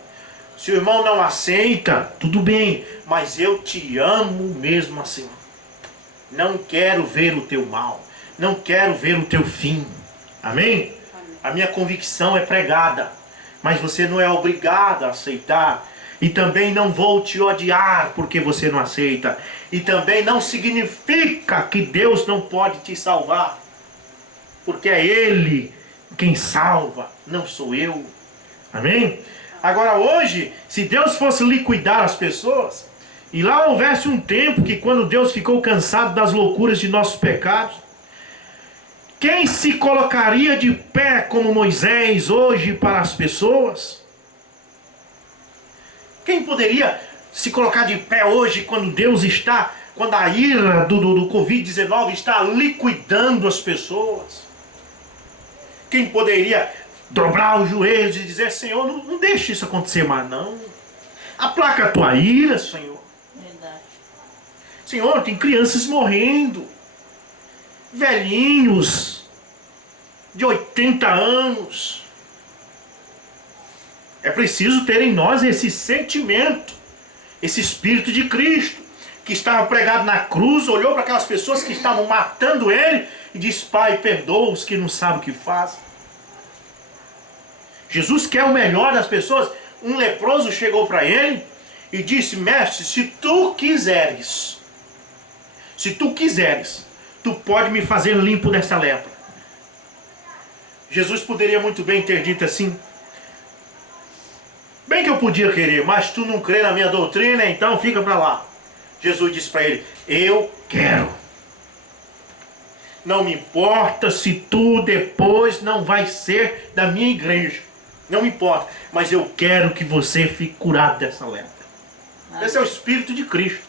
Se o irmão não aceita, tudo bem, mas eu te amo mesmo assim. Não quero ver o teu mal, não quero ver o teu fim. Amém? A minha convicção é pregada, mas você não é obrigado a aceitar. E também não vou te odiar porque você não aceita. E também não significa que Deus não pode te salvar, porque é Ele quem salva, não sou eu. Amém? Agora hoje, se Deus fosse liquidar as pessoas, e lá houvesse um tempo que quando Deus ficou cansado das loucuras de nossos pecados, quem se colocaria de pé como Moisés hoje para as pessoas? Quem poderia se colocar de pé hoje quando Deus está, quando a ira do Covid-19 está liquidando as pessoas? Quem poderia dobrar os joelhos e dizer, Senhor, não deixe isso acontecer mais não. Aplaca a tua ira, Senhor. Verdade. Senhor, tem crianças morrendo. Velhinhos de 80 anos. É preciso ter em nós esse sentimento, esse Espírito de Cristo, que estava pregado na cruz, olhou para aquelas pessoas que estavam matando ele e disse, Pai, perdoa os que não sabem o que fazem. Jesus quer o melhor das pessoas. Um leproso chegou para ele e disse, mestre, se tu quiseres, tu pode me fazer limpo dessa lepra. Jesus poderia muito bem ter dito assim, bem que eu podia querer, mas tu não crê na minha doutrina, então fica para lá. Jesus disse para ele, eu quero. Não me importa se tu depois não vai ser da minha igreja. Não me importa, mas eu quero que você fique curado dessa lepra. Esse é o Espírito de Cristo.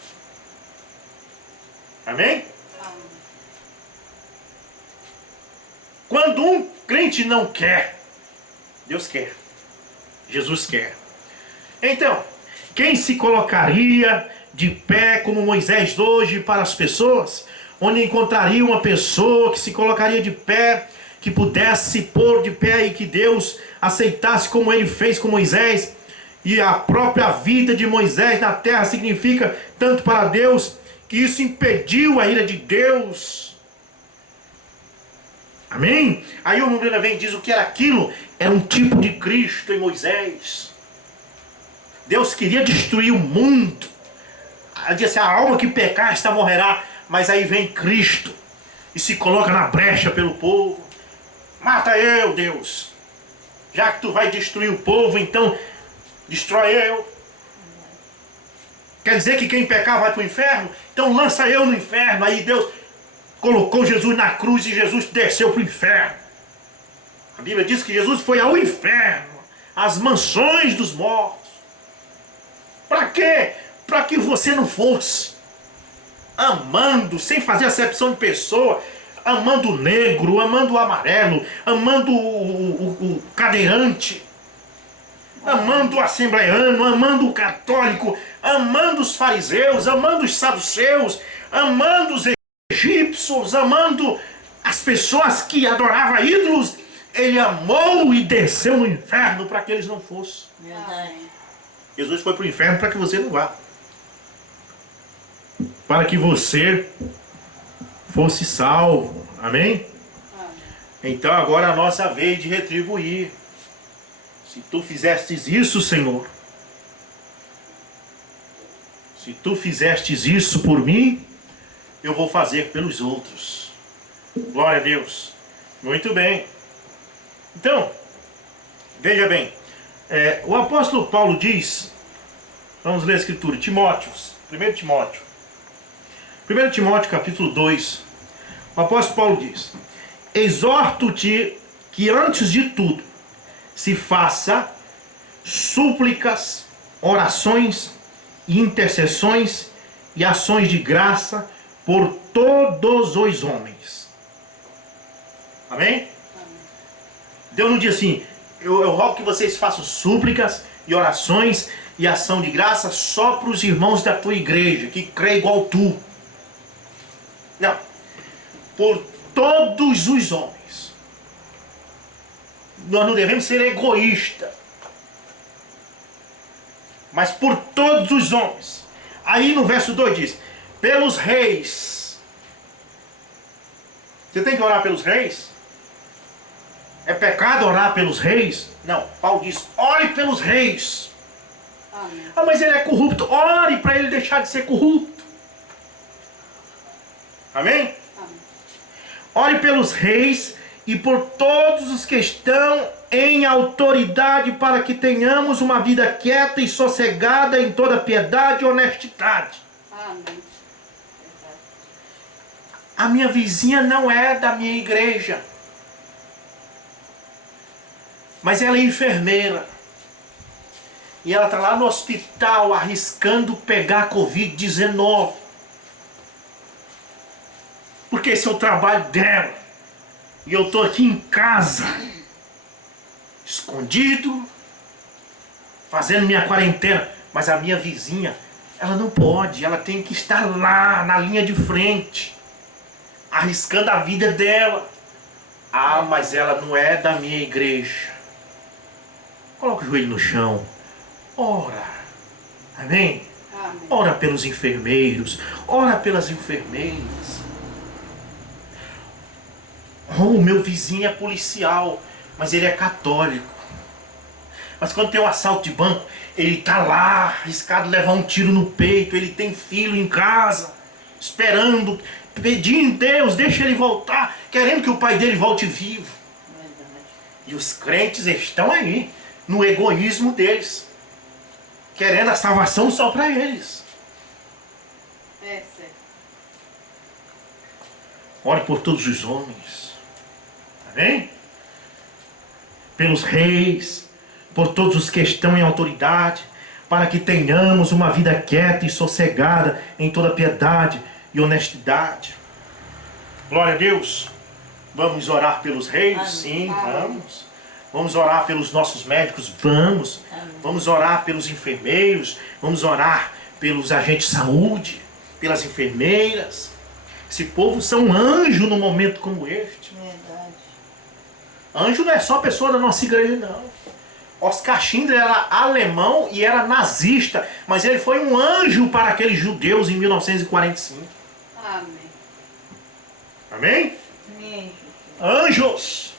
Amém? Quando um crente não quer, Deus quer. Jesus quer. Então, quem se colocaria de pé como Moisés hoje para as pessoas? Onde encontraria uma pessoa que se colocaria de pé, que pudesse pôr de pé e que Deus aceitasse como ele fez com Moisés? E a própria vida de Moisés na terra significa tanto para Deus, que isso impediu a ira de Deus. Amém? Aí o Londrina vem e diz o que era aquilo. Era um tipo de Cristo em Moisés. Deus queria destruir o mundo. Disse, a alma que pecar, esta morrerá. Mas aí vem Cristo e se coloca na brecha pelo povo. Mata eu, Deus. Já que tu vai destruir o povo, então destrói eu. Quer dizer que quem pecar vai para o inferno? Então lança eu no inferno. Aí Deus colocou Jesus na cruz e Jesus desceu para o inferno. A Bíblia diz que Jesus foi ao inferno, às mansões dos mortos. Para quê? Para que você não fosse. Amando, sem fazer acepção de pessoa, amando o negro, amando o amarelo, amando o cadeirante, amando o assembleiano, amando o católico, amando os fariseus, amando os saduceus, amando os egípcios, amando as pessoas que adoravam ídolos. Ele amou e desceu no inferno para que eles não fossem. Verdade. Jesus foi para o inferno para que você não vá. Para que você fosse salvo. Amém? Então agora é a nossa vez de retribuir. Se tu fizestes isso, Senhor, se tu fizestes isso por mim, eu vou fazer pelos outros. Glória a Deus. Muito bem. Então, veja bem, o apóstolo Paulo diz, vamos ler a escritura, 1 Timóteo capítulo 2, o apóstolo Paulo diz, exorto-te que antes de tudo se faça súplicas, orações e intercessões e ações de graça por todos os homens. Amém? Deus não diz assim, eu rogo que vocês façam súplicas e orações e ação de graça só para os irmãos da tua igreja, que crê igual tu. Não. Por todos os homens. Nós não devemos ser egoístas, mas por todos os homens. Aí no verso 2 diz, pelos reis. Você tem que orar pelos reis? É pecado orar pelos reis? Não, Paulo diz, ore pelos reis. Amém. Ah, mas ele é corrupto. Ore para ele deixar de ser corrupto. Amém? Amém. Ore pelos reis e por todos os que estão em autoridade, para que tenhamos uma vida quieta e sossegada em toda piedade e honestidade. Amém. Verdade. A minha vizinha não é da minha igreja, mas ela é enfermeira. E ela está lá no hospital arriscando pegar Covid-19. Porque esse é o trabalho dela. E eu estou aqui em casa, escondido, fazendo minha quarentena. Mas a minha vizinha, ela não pode. Ela tem que estar lá, na linha de frente, arriscando a vida dela. Ah, mas ela não é da minha igreja. Coloca o joelho no chão. Ora. Amém? Amém. Ora pelos enfermeiros. Ora pelas enfermeiras. Oh, o meu vizinho é policial, mas ele é católico. Mas quando tem um assalto de banco, ele está lá, arriscado levar um tiro no peito. Ele tem filho em casa, esperando, pedindo, Deus, deixa ele voltar, querendo que o pai dele volte vivo. Verdade. E os crentes estão aí, no egoísmo deles, querendo a salvação só para eles. É certo. Ore por todos os homens. Amém? Pelos reis, por todos os que estão em autoridade, para que tenhamos uma vida quieta e sossegada em toda piedade e honestidade. Glória a Deus. Vamos orar pelos reis? Amém. Sim, Amém. vamos. Vamos orar pelos nossos médicos? Vamos. Amém. Vamos orar pelos enfermeiros? Vamos orar pelos agentes de saúde? Pelas enfermeiras? Esse povo são anjos num momento como este. Verdade. Anjo não é só pessoa da nossa igreja, não. Oscar Schindler era alemão e era nazista, mas ele foi um anjo para aqueles judeus em 1945. Amém. Amém? Amém. Anjos!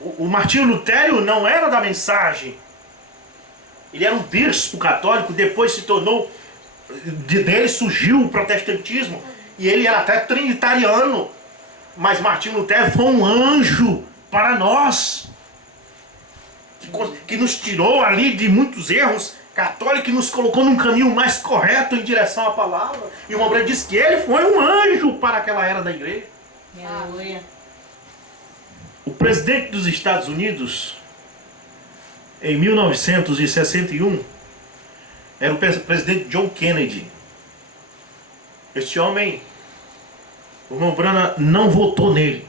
O Martinho Lutero não era da mensagem. Ele era um bispo católico, depois se tornou... Dele surgiu o protestantismo, e ele era até trinitariano. Mas Martinho Lutero foi um anjo para nós, que nos tirou ali de muitos erros católicos e nos colocou num caminho mais correto em direção à palavra. E o obreiro disse que ele foi um anjo para aquela era da igreja. Aleluia. O presidente dos Estados Unidos, em 1961, era o presidente John Kennedy. Este homem, o irmão Branham não votou nele.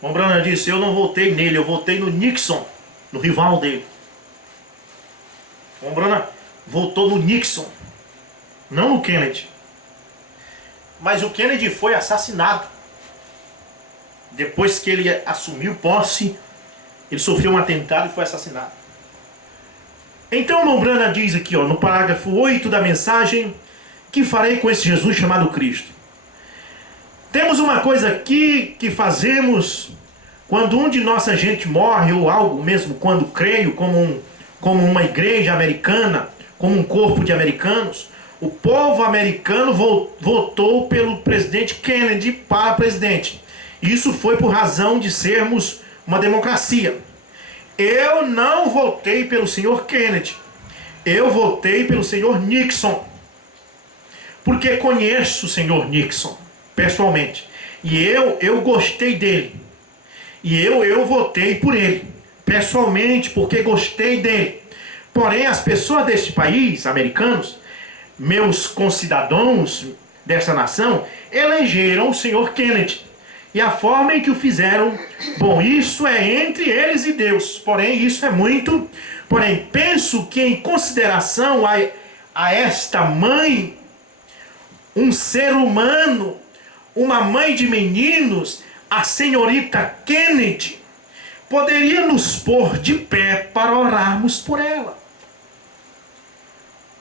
O irmão Branham disse, eu não votei nele, eu votei no Nixon, no rival dele. O irmão Branham votou no Nixon, não no Kennedy. Mas o Kennedy foi assassinado. Depois que ele assumiu posse, ele sofreu um atentado e foi assassinado. Então o irmão Branham diz aqui, ó, no parágrafo 8 da mensagem, que farei com esse Jesus chamado Cristo? Temos uma coisa aqui que fazemos quando um de nossa gente morre, ou algo mesmo, quando creio, como uma igreja americana, como um corpo de americanos. O povo americano votou pelo presidente Kennedy para presidente. Isso foi por razão de sermos uma democracia. Eu não votei pelo senhor Kennedy. Eu votei pelo senhor Nixon. Porque conheço o senhor Nixon pessoalmente. E eu gostei dele. E eu votei por ele pessoalmente, porque gostei dele. Porém, as pessoas deste país, americanos, meus concidadãos dessa nação, elegeram o senhor Kennedy. E a forma em que o fizeram, bom, isso é entre eles e Deus. Porém, isso é muito. Porém, penso que em consideração a esta mãe, um ser humano, uma mãe de meninos, a senhorita Kennedy, poderia nos pôr de pé para orarmos por ela.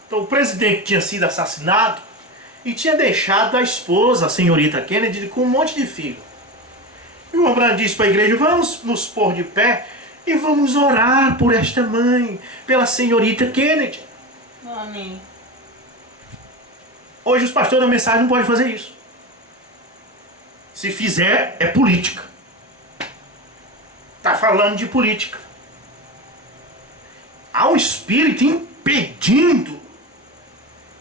Então o presidente tinha sido assassinado e tinha deixado a esposa, a senhorita Kennedy, com um monte de filho. E o Branham disse para a igreja: vamos nos pôr de pé e vamos orar por esta mãe, pela senhorita Kennedy. Amém. Hoje os pastores da mensagem não podem fazer isso. Se fizer, é política. Está falando de política. Há um espírito impedindo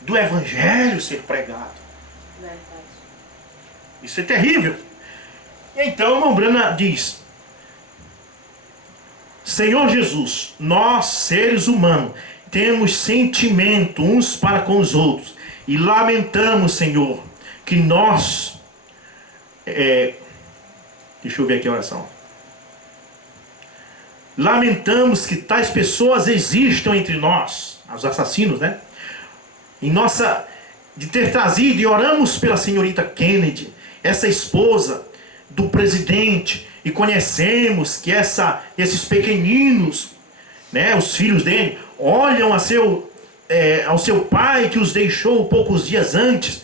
do evangelho ser pregado. Verdade. Isso é terrível. Então, o irmão Branham diz: Senhor Jesus, nós, seres humanos, temos sentimento uns para com os outros e lamentamos, Senhor, que nós... deixa eu ver aqui a oração. Lamentamos que tais pessoas existam entre nós, os assassinos, né? De ter trazido, e oramos pela senhorita Kennedy, essa esposa do presidente, e conhecemos que esses pequeninos, né, os filhos dele, olham ao seu pai que os deixou poucos dias antes,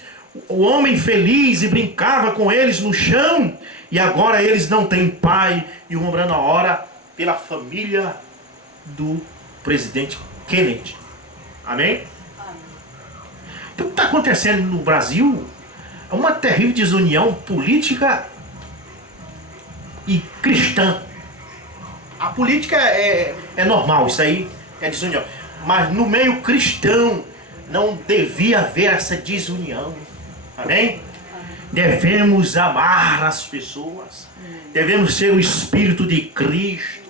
o homem feliz, e brincava com eles no chão, e agora eles não têm pai. E o irmão Branham ora pela família do presidente Kennedy. Amém? Então o que está acontecendo no Brasil é uma terrível desunião política e cristã. A política é normal, isso aí é desunião. Mas no meio cristão não devia haver essa desunião. Amém? Devemos amar as pessoas. Devemos ser o Espírito de Cristo.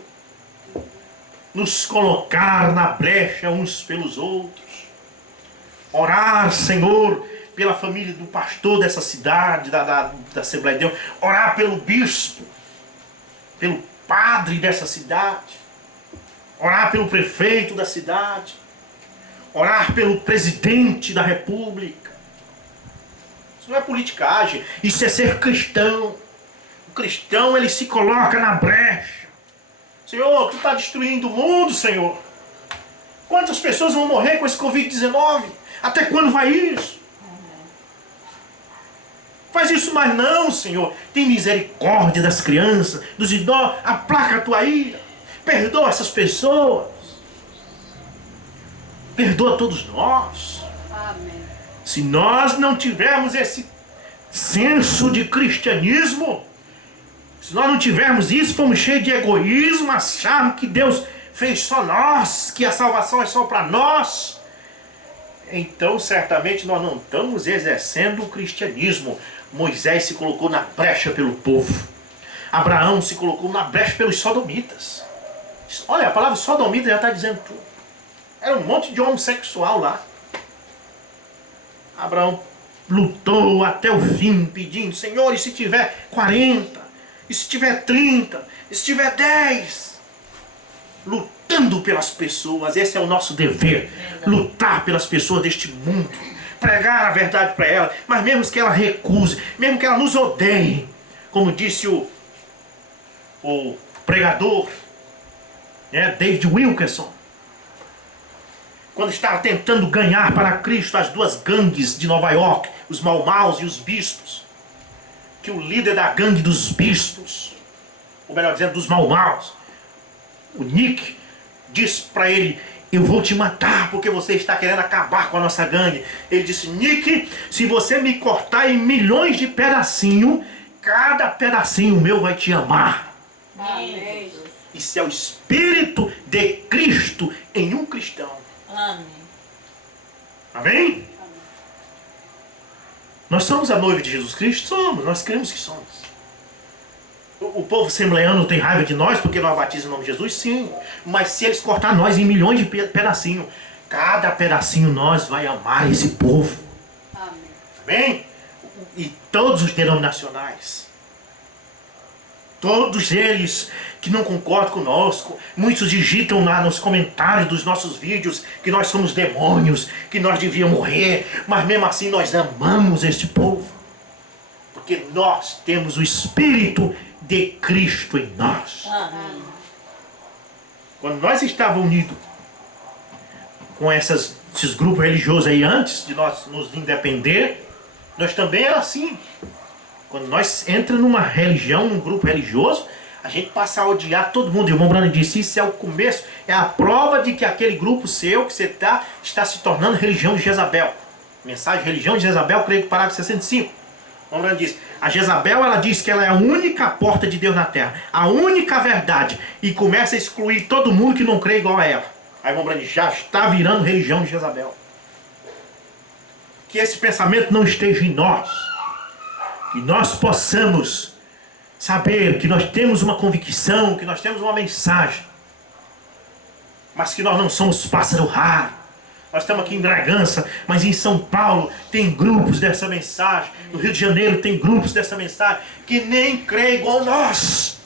Nos colocar na brecha uns pelos outros. Orar, Senhor, pela família do pastor dessa cidade, da Assembleia de Deus. Orar pelo bispo, pelo padre dessa cidade. Orar pelo prefeito da cidade. Orar pelo presidente da república. Isso não é politicagem, isso é ser cristão. O cristão, ele se coloca na brecha. Senhor, tu está destruindo o mundo, Senhor. Quantas pessoas vão morrer com esse Covid-19? Até quando vai isso? Faz isso mais não, Senhor. Tem misericórdia das crianças, dos idosos. Aplaca a tua ira. Perdoa essas pessoas. Perdoa todos nós. Amém. Se nós não tivermos esse senso de cristianismo, se nós não tivermos isso, fomos cheios de egoísmo, acharmos que Deus fez só nós, que a salvação é só para nós, então certamente nós não estamos exercendo o cristianismo. Moisés se colocou na brecha pelo povo. Abraão se colocou na brecha pelos sodomitas. Olha, a palavra sodomita já está dizendo tudo. Era um monte de homossexual lá. Abraão lutou até o fim, pedindo: Senhor, e se tiver 40? E se tiver 30? E se tiver 10? Lutando pelas pessoas. Esse é o nosso dever. Lutar pelas pessoas deste mundo. Pregar a verdade para ela. Mas mesmo que ela recuse, mesmo que ela nos odeie, como disse o pregador, né, David Wilkerson, quando estava tentando ganhar para Cristo as duas gangues de Nova York, os Mau-Maus e os Bispos, que o líder da gangue dos Bispos, ou melhor dizendo, dos Mau-Maus, o Nick, disse para ele: eu vou te matar porque você está querendo acabar com a nossa gangue. Ele disse: Nick, se você me cortar em milhões de pedacinhos, cada pedacinho meu vai te amar. Amém. Isso é o Espírito de Cristo em um cristão. Amém. Amém? Nós somos a noiva de Jesus Cristo? Somos, nós cremos que somos. O povo assembleano tem raiva de nós porque nós batizamos em nome de Jesus? Sim. Mas se eles cortar nós em milhões de pedacinhos, cada pedacinho nós vai amar esse povo. Amém. Amém? E todos os denominacionais, todos eles que não concordam conosco, muitos digitam lá nos comentários dos nossos vídeos que nós somos demônios, que nós devíamos morrer, mas mesmo assim nós amamos este povo, porque nós temos o Espírito de Cristo em nós. Amém. Quando nós estávamos unidos com esses grupos religiosos aí, antes de nós nos independer, nós também era assim. Quando nós entramos numa religião, num grupo religioso, a gente passa a odiar todo mundo. O irmão Brando disse, isso é o começo, é a prova de que aquele grupo seu que você está se tornando religião de Jezabel. Mensagem religião de Jezabel, creio que parágrafo 65. O irmão Brando diz, a Jezabel, ela diz que ela é a única porta de Deus na terra, a única verdade, e começa a excluir todo mundo que não crê igual a ela. Aí o irmão Brando diz, já está virando religião de Jezabel. Que esse pensamento não esteja em nós. Que nós possamos saber que nós temos uma convicção, que nós temos uma mensagem, mas que nós não somos pássaro raro. Nós estamos aqui em Bragança, mas em São Paulo tem grupos dessa mensagem, no Rio de Janeiro tem grupos dessa mensagem, que nem creem igual nós,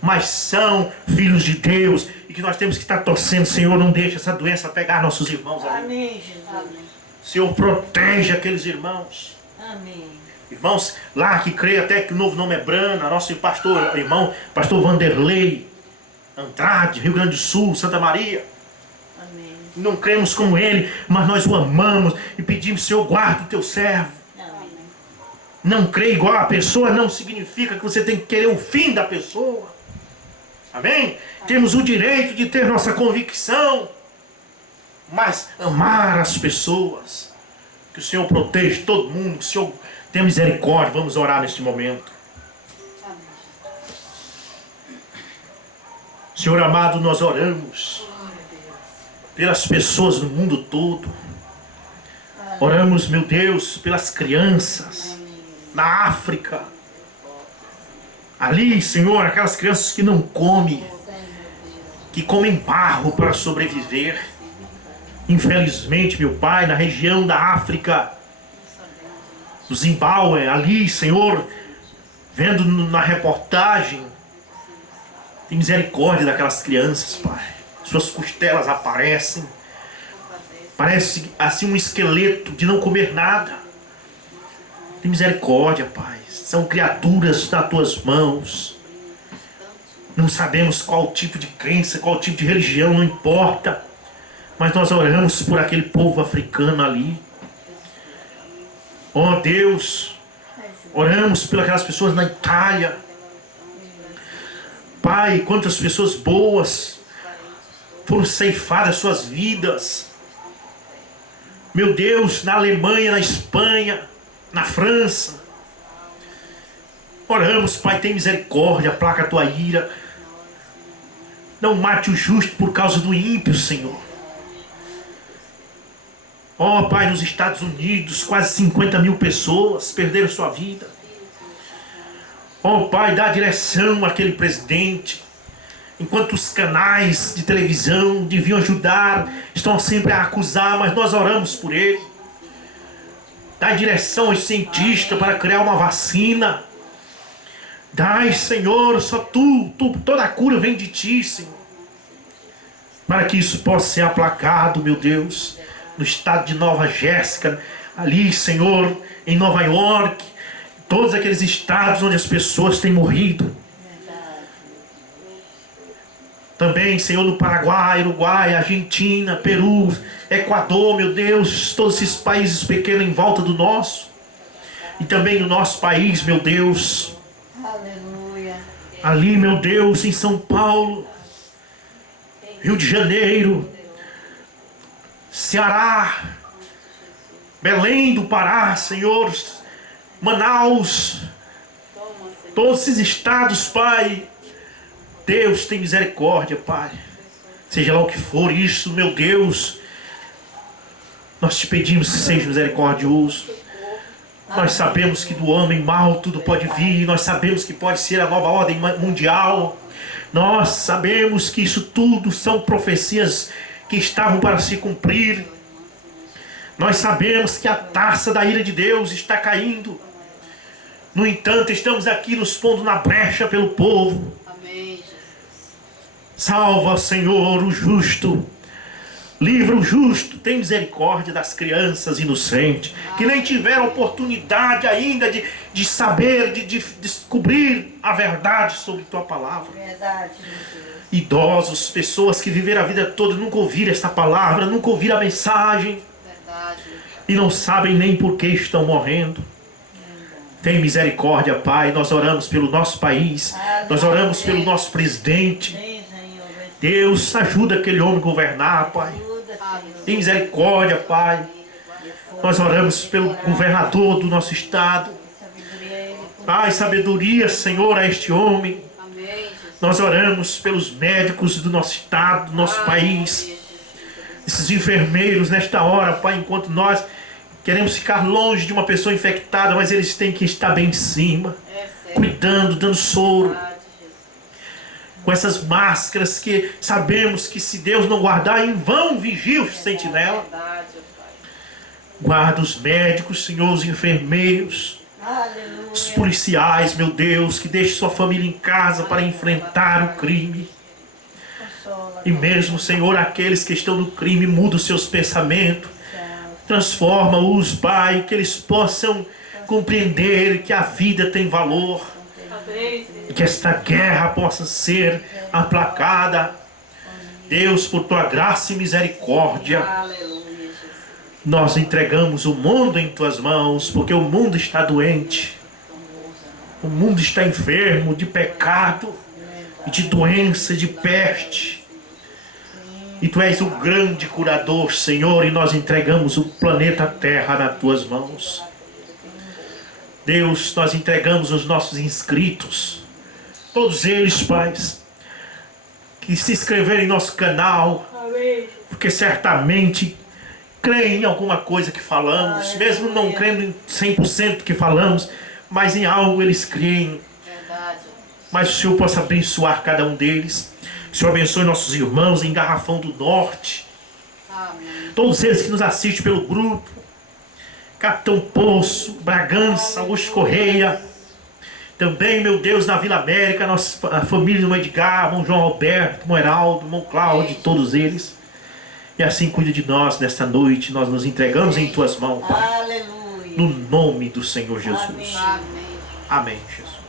mas são filhos de Deus, e que nós temos que estar torcendo. Senhor, não deixe essa doença pegar nossos irmãos. Amém, Jesus. Amém. Senhor, protege aqueles irmãos. Amém. Irmãos lá que creem até que o novo nome é Brana, nosso pastor, irmão, pastor Vanderlei Andrade, Rio Grande do Sul, Santa Maria. Amém. Não cremos como ele, mas nós o amamos e pedimos, Senhor, guarda o teu servo. Amém. Não crê igual a pessoa não significa que você tem que querer o fim da pessoa. Amém? Temos o direito de ter nossa convicção, mas amar as pessoas. Que o Senhor proteja todo mundo, que o Senhor tenha misericórdia. Vamos orar neste momento. Senhor amado, nós oramos pelas pessoas no mundo todo. Oramos, meu Deus, pelas crianças na África. Ali, Senhor, aquelas crianças que não comem, que comem barro para sobreviver. Infelizmente, meu Pai, na região da África, do Zimbábue, ali, Senhor, vendo na reportagem, tem misericórdia daquelas crianças, Pai. Suas costelas aparecem, parece assim um esqueleto de não comer nada. Tem misericórdia, Pai. São criaturas nas tuas mãos. Não sabemos qual tipo de crença, qual tipo de religião, não importa. Mas nós oramos por aquele povo africano ali. Oh Deus, oramos por aquelas pessoas na Itália. Pai, quantas pessoas boas foram ceifadas suas vidas. Meu Deus, na Alemanha, na Espanha, na França. Oramos, Pai, tem misericórdia, aplaca a tua ira. Não mate o justo por causa do ímpio, Senhor. Oh, Pai, nos Estados Unidos, quase 50 mil pessoas perderam sua vida. Oh, Pai, dá direção àquele presidente. Enquanto os canais de televisão deviam ajudar, estão sempre a acusar, mas nós oramos por ele. Dá direção aos cientistas para criar uma vacina. Dai, Senhor, só tu, toda a cura vem de ti, Senhor. Para que isso possa ser aplacado, meu Deus, no estado de Nova Jéssica, ali, Senhor, em Nova York, todos aqueles estados onde as pessoas têm morrido. Também, Senhor, no Paraguai, Uruguai, Argentina, Peru, Equador, meu Deus, todos esses países pequenos em volta do nosso. E também no nosso país, meu Deus. Aleluia. Ali, meu Deus, em São Paulo, Rio de Janeiro, Ceará, Belém do Pará, Senhor, Manaus, todos esses estados, Pai. Deus, tem misericórdia, Pai. Seja lá o que for isso, meu Deus, nós te pedimos que seja misericordioso. Nós sabemos que do homem mal tudo pode vir. Nós sabemos que pode ser a nova ordem mundial. Nós sabemos que isso tudo são profecias que estavam para se cumprir. Nós sabemos que a taça da ira de Deus está caindo. No entanto, estamos aqui nos pondo na brecha pelo povo. Amém, Jesus. Salva, Senhor, o justo. Livra o justo, tem misericórdia das crianças inocentes, que nem tiveram oportunidade ainda de saber, de descobrir a verdade sobre tua palavra. Verdade, meu Deus. Idosos, pessoas que viveram a vida toda, nunca ouviram esta palavra, nunca ouviram a mensagem, Verdade. e não sabem nem por que estão morrendo. Tem misericórdia, Pai. Nós oramos pelo nosso país, nós oramos pelo nosso presidente. Sim, Senhor. Deus, ajuda aquele homem a governar, Pai. Ajuda, Senhor. Tem misericórdia, Pai. Nós oramos pelo governador do nosso estado. Sabedoria ele. Pai, sabedoria, Senhor, a este homem. Amém, Jesus. Nós oramos pelos médicos do nosso estado, do nosso país. Esses enfermeiros nesta hora, Pai, enquanto nós queremos ficar longe de uma pessoa infectada, mas eles têm que estar bem em cima, cuidando, dando soro, com essas máscaras que sabemos que se Deus não guardar, em vão vigia o sentinela. Guarda os médicos, Senhor, os enfermeiros, Aleluia. os policiais, meu Deus, que deixe sua família em casa para enfrentar o crime. Consola. E mesmo, Senhor, aqueles que estão no crime, muda os seus pensamentos. Transforma-os, Pai, que eles possam compreender que a vida tem valor, que esta guerra possa ser aplacada. Deus, por tua graça e misericórdia, Aleluia, Jesus. nós entregamos o mundo em tuas mãos, porque o mundo está doente, o mundo está enfermo de pecado, de doença, de peste. E tu és o grande curador, Senhor, e nós entregamos o planeta Terra nas tuas mãos. Deus, nós entregamos os nossos inscritos, todos eles, Pai, que se inscreverem em nosso canal, porque certamente creem em alguma coisa que falamos, mesmo não crendo em 100% que falamos, mas em algo eles creem. Verdade. Mas o Senhor possa abençoar cada um deles. O Senhor abençoe nossos irmãos em Garrafão do Norte, Amém. todos eles que nos assistem pelo grupo, Capitão Poço, Bragança, Augusto Correia, também, meu Deus, na Vila América, a família do Edgar, irmão João Alberto, irmão Heraldo, irmão Cláudio, todos eles. E assim cuida de nós nesta noite, nós nos entregamos em tuas mãos, Pai, Aleluia. no nome do Senhor Jesus. Amém. Amém. Amém, Jesus.